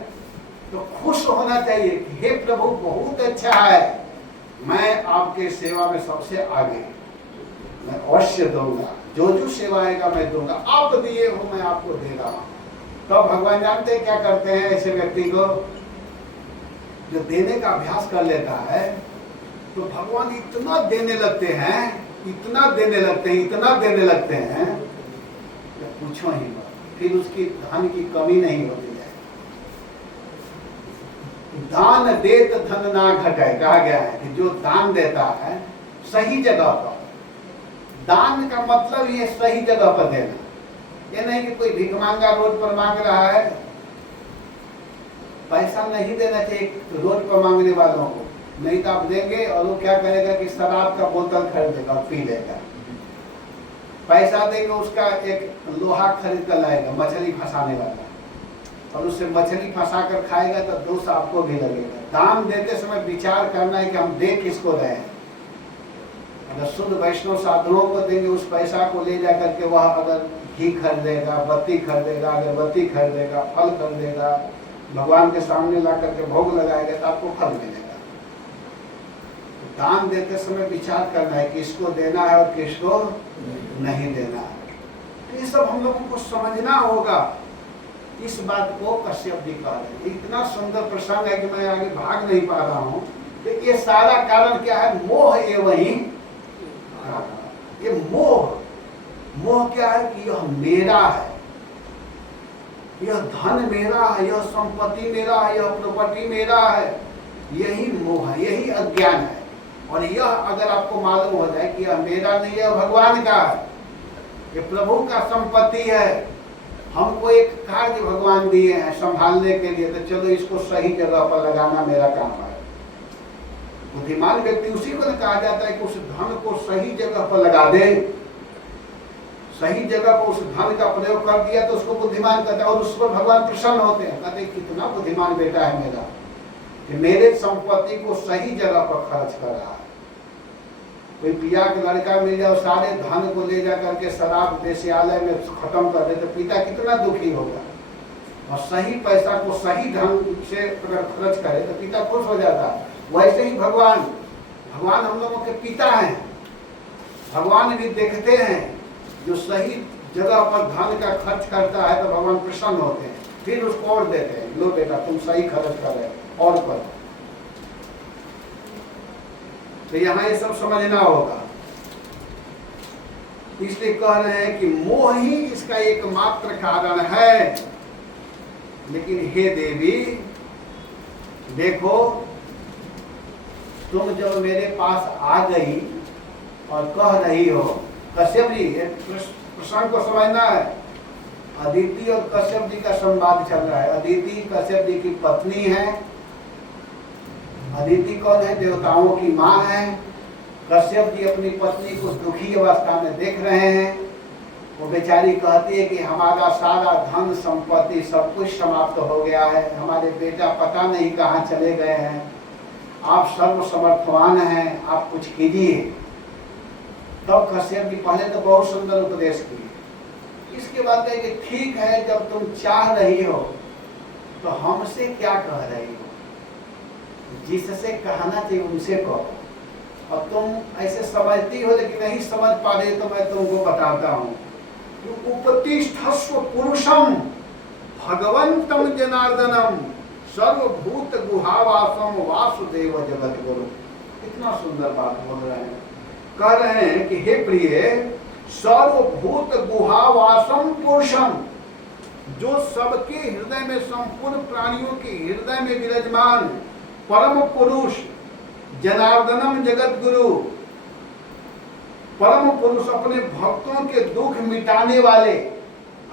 तो खुश होना चाहिए कि हे प्रभु बहुत अच्छा है, मैं आपके सेवा में सबसे आगे, मैं अवश्य दूंगा, जो जो सेवा आएगा मैं दूंगा, आप दिए हो मैं आपको दे रहा हूं। तो भगवान जानते हैं क्या करते हैं ऐसे व्यक्ति को? जो देने का अभ्यास कर लेता है तो भगवान इतना देने लगते हैं, इतना देने लगते हैं, इतना देने लगते हैं, पूछो ही मत, फिर उसकी धन की कमी नहीं होती है। दान देत धन ना घटे, कहा गया है कि जो दान देता है सही जगह पर, दान का मतलब ये सही जगह पर देना, ये नहीं कि कोई भिख मांगा रोड पर मांग रहा है। पैसा नहीं देना चाहिए रोड पर मांगने वालों को, नहीं तो आप देंगे और वो क्या करेगा कि शराब का बोतल खरीदेगा और पी लेगा। पैसा देंगे उसका एक लोहा खरीद कर लाएगा, मछली फंसाने वाला, और उससे मछली फंसा कर खाएगा तो दोष आपको भी लगेगा। दान देते समय विचार करना है कि हम दे किसको रहे हैं। अगर शुद्ध वैष्णव साधुओं को देंगे, उस पैसा को ले जा करके वह अगर घी खरीदेगा, बत्ती खरीदेगा, अगरबत्ती खरीदेगा, फल खरीदेगा, भगवान के सामने ला करके भोग लगाएगा तो आपको फल मिलेगा। तो दान देते समय विचार करना है किसको देना है और किसको नहीं देना है। तो ये सब हम लोगों को समझना होगा। इस बात को कश्यप जी कह रहे हैं। इतना सुंदर प्रसंग है कि मैं आगे भाग नहीं पा रहा हूँ। तो ये सारा कारण क्या है? मोह एवं ही। ये मोह क्या है कि यह मेरा है, यह धन मेरा है, यह संपत्ति मेरा है, यह प्रॉपर्टी मेरा है। यही मोह है, यही अज्ञान है। और यह अगर आपको मालूम हो जाए कि यह मेरा नहीं है, भगवान का है, ये प्रभु का संपत्ति है, हमको एक कार्य भगवान दिए हैं संभालने के लिए, तो चलो इसको सही जगह पर लगाना मेरा काम है। बुद्धिमान व्यक्ति उसी को कहा जाता है कि उस धन को सही जगह पर लगा दे। सही जगह पर उस धन का प्रयोग कर दिया तो उसको बुद्धिमान कहते हैं, और उस पर भगवान प्रसन्न होते हैं। कहते हैं कितना बुद्धिमान बेटा है मेरा, कि मेरे संपत्ति को सही जगह पर खर्च कर रहा है। कोई पिया के लड़का मिल जाए, सारे धन को ले जा करके शराब वेश्यालय में खत्म कर दे तो पिता कितना दुखी होगा। और सही पैसा को सही ढंग से अगर खर्च करे तो पिता खुश हो जाता है। वैसे ही भगवान हम लोगों के पिता हैं। भगवान भी देखते हैं जो सही जगह पर धन का खर्च करता है तो भगवान प्रसन्न होते हैं, फिर उसको और देते हैं, लो बेटा तुम सही खर्च कर रहे हो और करो। तो यहाँ ये सब समझना होगा। इसलिए कह रहे हैं कि मोह ही इसका एकमात्र कारण है। लेकिन हे देवी देखो, तुम जब मेरे पास आ गई और कह रही हो, कश्यप जी प्रसंग को समझना है। अदिति और कश्यप जी का संवाद चल रहा है। अदिति कश्यप जी की पत्नी है। अदिति कौन है? देवताओं की माँ है। कश्यप जी अपनी पत्नी को दुखी अवस्था में देख रहे हैं। वो बेचारी कहती है कि हमारा सारा धन संपत्ति सब कुछ समाप्त हो गया है, हमारे बेटा पता नहीं कहाँ चले गए हैं, आप सर्वसमर्थवान हैं, आप कुछ कीजिए। तब कश्यप जी पहले तो बहुत सुंदर उपदेश किए। इसके बाद कहे कि ठीक है, जब तुम चाह रही हो तो हमसे क्या कह रही हो? जिससे कहना चाहिए उनसे कहो। और तुम ऐसे समझती हो लेकिन नहीं समझ पा रहे, तो मैं तुमको बताता हूँ। उपतिष्ठस्व पुरुषम भगवंतम जनार्दनम सर्वभूत गुहावासम वासुदेव जगत गुरु। कितना सुंदर बात बोल रहे हैं। कह रहे हैं कि हे प्रिय, सर्वभूत गुहावासम पुरुषम, जो सबके हृदय में, संपूर्ण प्राणियों के हृदय में विराजमान परम पुरुष, जनार्दनम जगत गुरु, परम पुरुष, अपने भक्तों के दुख मिटाने वाले।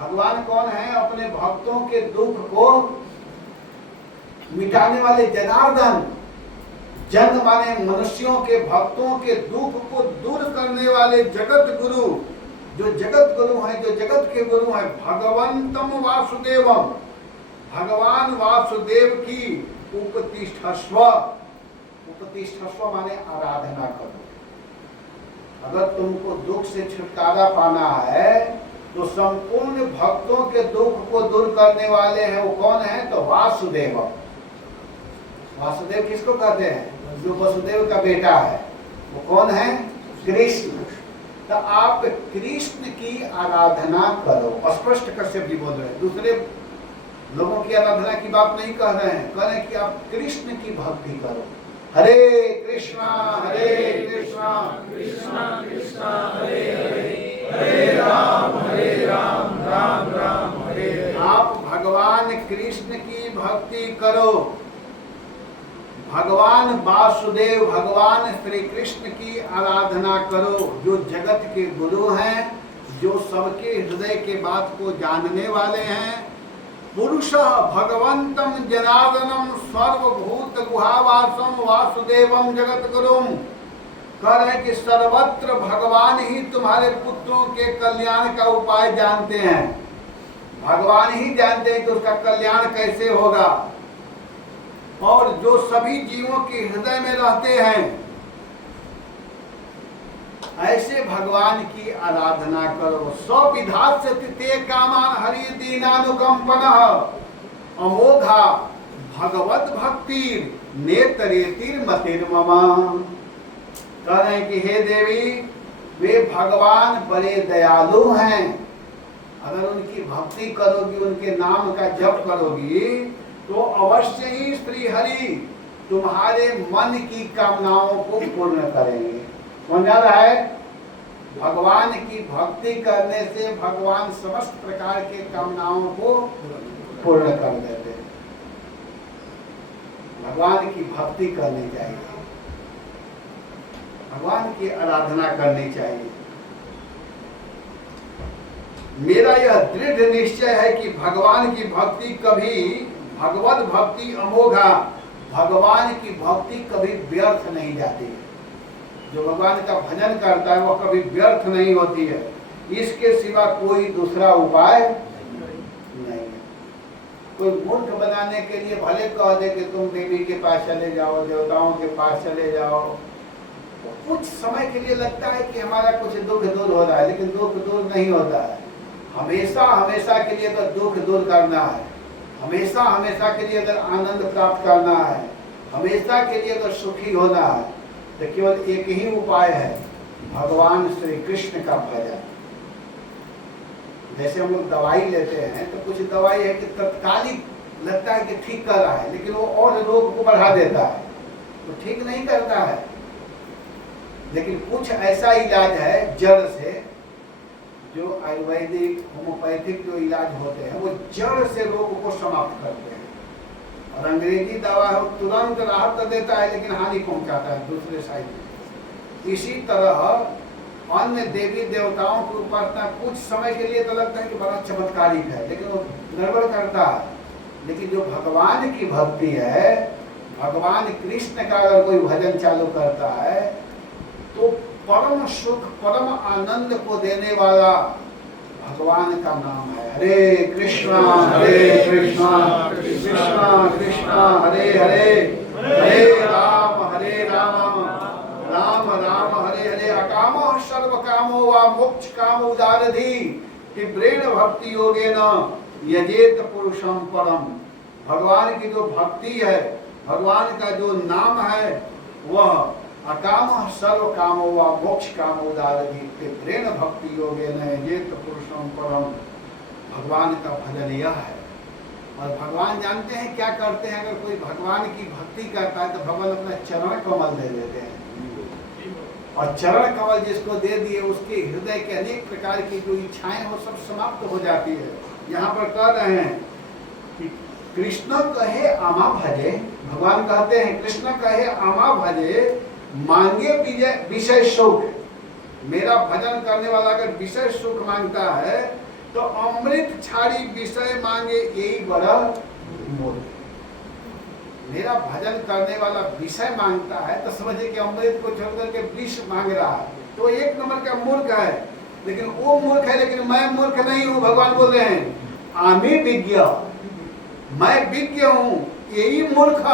भगवान कौन है? अपने भक्तों के दुख को मिटाने वाले जनार्दन। जन माने मनुष्यों के, भक्तों के दुख को दूर करने वाले जगत गुरु। जो जगत गुरु है, जो जगत के गुरु है, भगवंतम वासुदेवम, भगवान वासुदेव की उपतिष्ठस्व। उपतिष्ठस्व माने आराधना करो। अगर तुमको दुख से छुटकारा पाना है तो संपूर्ण भक्तों के दुख को दूर करने वाले हैं। वो कौन है? तो वासुदेव। वासुदेव किसको कहते हैं? जो वसुदेव का बेटा है। वो कौन है? कृष्ण। तो आप कृष्ण की आराधना करो। स्पष्ट कश्यप जी बोल रहे हैं, दूसरे लोगों की आराधना की बात नहीं कह रहे हैं। कह रहे हैं कि आप कृष्ण की भक्ति करो। हरे कृष्णा कृष्णा कृष्णा हरे हरे, हरे राम राम राम हरे हरे। आप भगवान कृष्ण की भक्ति करो। भगवान वासुदेव, भगवान श्री कृष्ण की आराधना करो, जो जगत के गुरु हैं, जो सबके हृदय के बात को जानने वाले हैं। पुरुष भगवंतम जनार्दनम सर्वभूत गुहावासम वासुदेवम जगत गुरुम। कह रहे हैं कि सर्वत्र भगवान ही तुम्हारे पुत्रों के कल्याण का उपाय जानते हैं। भगवान ही जानते हैं कि उसका कल्याण कैसे होगा। और जो सभी जीवों के हृदय में रहते हैं, ऐसे भगवान की आराधना करो। स्वविधास्य ते कामान हरि दीनानुकंपनः अमोघा भगवत भक्ति नेतरेतिर मतिर्मम। कह रहे हैं कि हे देवी, वे भगवान बड़े दयालु हैं। अगर उनकी भक्ति करोगी, उनके नाम का जप करोगी, तो अवश्य ही श्री हरि तुम्हारे मन की कामनाओं को पूर्ण करेंगे। समझा रहा है? भगवान की भक्ति करने से भगवान समस्त प्रकार के कामनाओं को पूर्ण कर देते हैं। भगवान की भक्ति करनी चाहिए, भगवान की आराधना करनी चाहिए। मेरा यह दृढ़ निश्चय है कि भगवान की भक्ति कभी, भगवत भक्ति अमोघा, भगवान की भक्ति कभी व्यर्थ नहीं जाती है। जो भगवान का भजन करता है वो कभी व्यर्थ नहीं होती है। इसके सिवा कोई दूसरा उपाय नहीं है। कोई मूर्ख बनाने के लिए भले कह दे कि तुम देवी के पास चले जाओ, देवताओं के पास चले जाओ, तो कुछ समय के लिए लगता है कि हमारा कुछ दुख दूर हो रहा है, लेकिन दुख दूर नहीं होता है। हमेशा हमेशा के लिए अगर दुख दूर करना है, हमेशा हमेशा के लिए अगर आनंद प्राप्त करना है, हमेशा के लिए अगर सुखी होना है, तो केवल एक ही उपाय है, भगवान श्री कृष्ण का भजन। जैसे हम लोग दवाई लेते हैं तो कुछ दवाई है कि तत्कालिक लगता है कि ठीक कर रहा है, लेकिन वो और रोग को बढ़ा देता है, तो ठीक नहीं करता है। लेकिन कुछ ऐसा इलाज है जड़ से, जो आयुर्वेदिक होम्योपैथिक जो इलाज होते हैं, वो जड़ से रोग को समाप्त करते हैं। और अंग्रेजी दवा है, वो तुरंत राहत तो देता है लेकिन हानि पहुंचाता है दूसरे साइड में। इसी तरह अन्य देवी देवताओं की उपासना कुछ समय के लिए तो लगता है कि बड़ा चमत्कारिक है, लेकिन वो गड़बड़ करता है। लेकिन जो भगवान की भक्ति है, भगवान कृष्ण का अगर कोई भजन चालू करता है, तो परम सुख, परम आनंद को देने वाला भगवान का नाम है। हरे कृष्णा कृष्णा कृष्णा हरे हरे, हरे राम राम राम हरे हरे। अकामः सर्व कामो वा मोक्ष काम उदारधि तीव्रेण भक्ति योगेन यजेत पुरुषम परम। भगवान की जो भक्ति है भगवान का जो नाम है वह अकाम सर्व कामो व मोक्ष कामो दारदीप्ते प्रेम भक्ति योगे न ये तो पुरुषों परम। भगवान का भजन यह है। और भगवान जानते हैं क्या करते हैं, अगर कोई भगवान की भक्ति करता है तो भगवान अपना चरण कमल दे देते हैं। और चरण कमल जिसको दे दिए उसके हृदय के अनेक प्रकार की जो इच्छाएं हो सब समाप्त हो जाती है। यहाँ पर कह रहे हैं कि कृष्ण कहे आमा भजे, भगवान कहते हैं कृष्ण कहे आमा भजे मांगे विषय सुख। मेरा भजन करने वाला अगर विषय सुख मांगता है तो अमृत छाड़ी विषय मांगे यही बड़ा मूर्ख। मेरा भजन करने वाला विषय मांगता है तो समझिए कि अमृत को छोड़कर के विष मांग रहा है, तो एक नंबर का मूर्ख है। लेकिन वो मूर्ख है, लेकिन मैं मूर्ख नहीं हूँ। भगवान बोल रहे हैं आमी विज्ञ, मैं विज्ञ हूँ, यही मूर्ख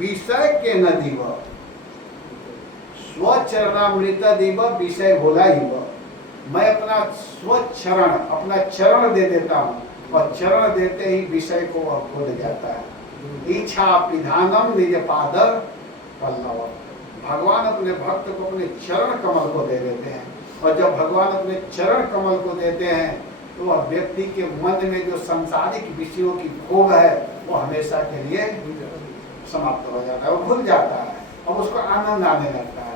विषय के न दीव स्वचरणामृत दीव विषय भोला ही। मैं अपना स्वचरण अपना चरण दे देता हूँ और चरण देते ही विषय को वह भूल जाता है। इच्छा विधानम निज पादर पल्लव। भगवान अपने भक्त को अपने चरण कमल को दे देते हैं। और जब भगवान अपने चरण कमल को देते हैं तो वह व्यक्ति के मन में जो सांसारिक विषयों की भोग है वो हमेशा के लिए समाप्त हो जाता है, वो भूल जाता है और उसको आनंद आने लगता है।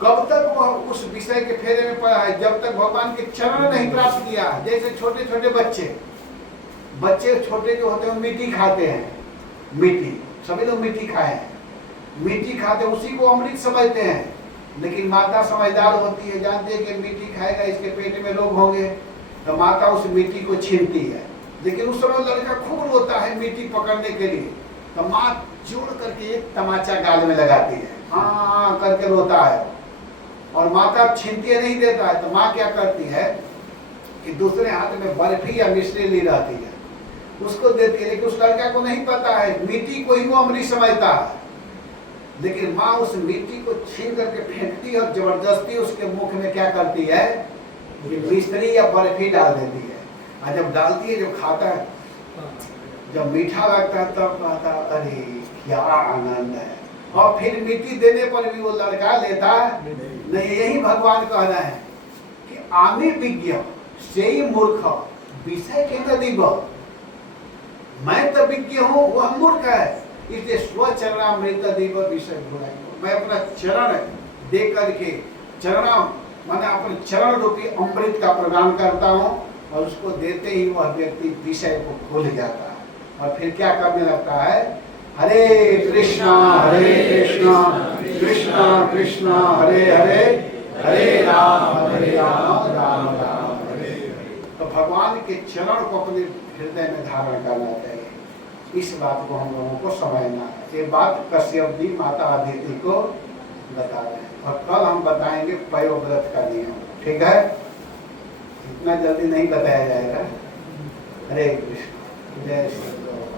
कब तक वह उस विषय के फेरे में पड़ा है? जब तक भगवान के चरण नहीं प्राप्त किया। जैसे छोटे छोटे बच्चे छोटे जो होते हैं मिट्टी खाते हैं, मिट्टी सभी लोग मिट्टी खाए हैं, मिट्टी खाते उसी को अमृत समझते हैं। लेकिन माता समझदार होती है, जानती है कि मिट्टी खाएगा इसके पेट में रोग होंगे, तो माता उस मिट्टी को छीनती है। लेकिन उस समय लड़का खूब रोता है मिट्टी पकड़ने के लिए, तो माँ जोड़ करके एक तमाचा गाल में लगाती है, हाँ करके रोता है और माता छीनती नहीं देता है। तो माँ क्या करती है कि दूसरे हाथ में बर्फी या मिश्री ली रहती है, उसको देती है। लेकिन उस लड़का को नहीं पता है मिट्टी को ही वो अमृत समझता है। लेकिन माँ उस मिट्टी को छीन करके फेंकती है और जबरदस्ती उसके मुख में क्या करती है कि मिश्री या बर्फी डाल देती है। और जब डालती है जो खाता है, जब मीठा लगता है तब कहता अरे क्या आनंद है। और फिर मिट्टी देने पर भी वो लड़का लेता नहीं। यही भगवान कह रहे हैं कि आमी विज्ञ से ही मूर्ख विषय के न दीव। मैं तो विज्ञ हूँ, वह मूर्ख है, इसलिए स्वचरणामृत दीव विषय भोला। मैं अपना चरण दे करके चरण माने अपने चरण रूपी अमृत का प्रदान करता हूँ और उसको देते ही वह व्यक्ति विषय को भूल जाता है और फिर क्या करने लगता है, हरे कृष्णा कृष्णा कृष्णा हरे हरे, हरे राम राम राम हरे। तो भगवान के चरण को अपने हृदय में धारण करना चाहिए। इस बात को हम लोगों को समझना है। ये बात कश्यप जी माता अदिति को बता रहे हैं और कल हम बताएंगे पयोव्रत का नियम। ठीक है, इतना जल्दी नहीं बताया जाएगा। हरे कृष्ण, जय श्री राम।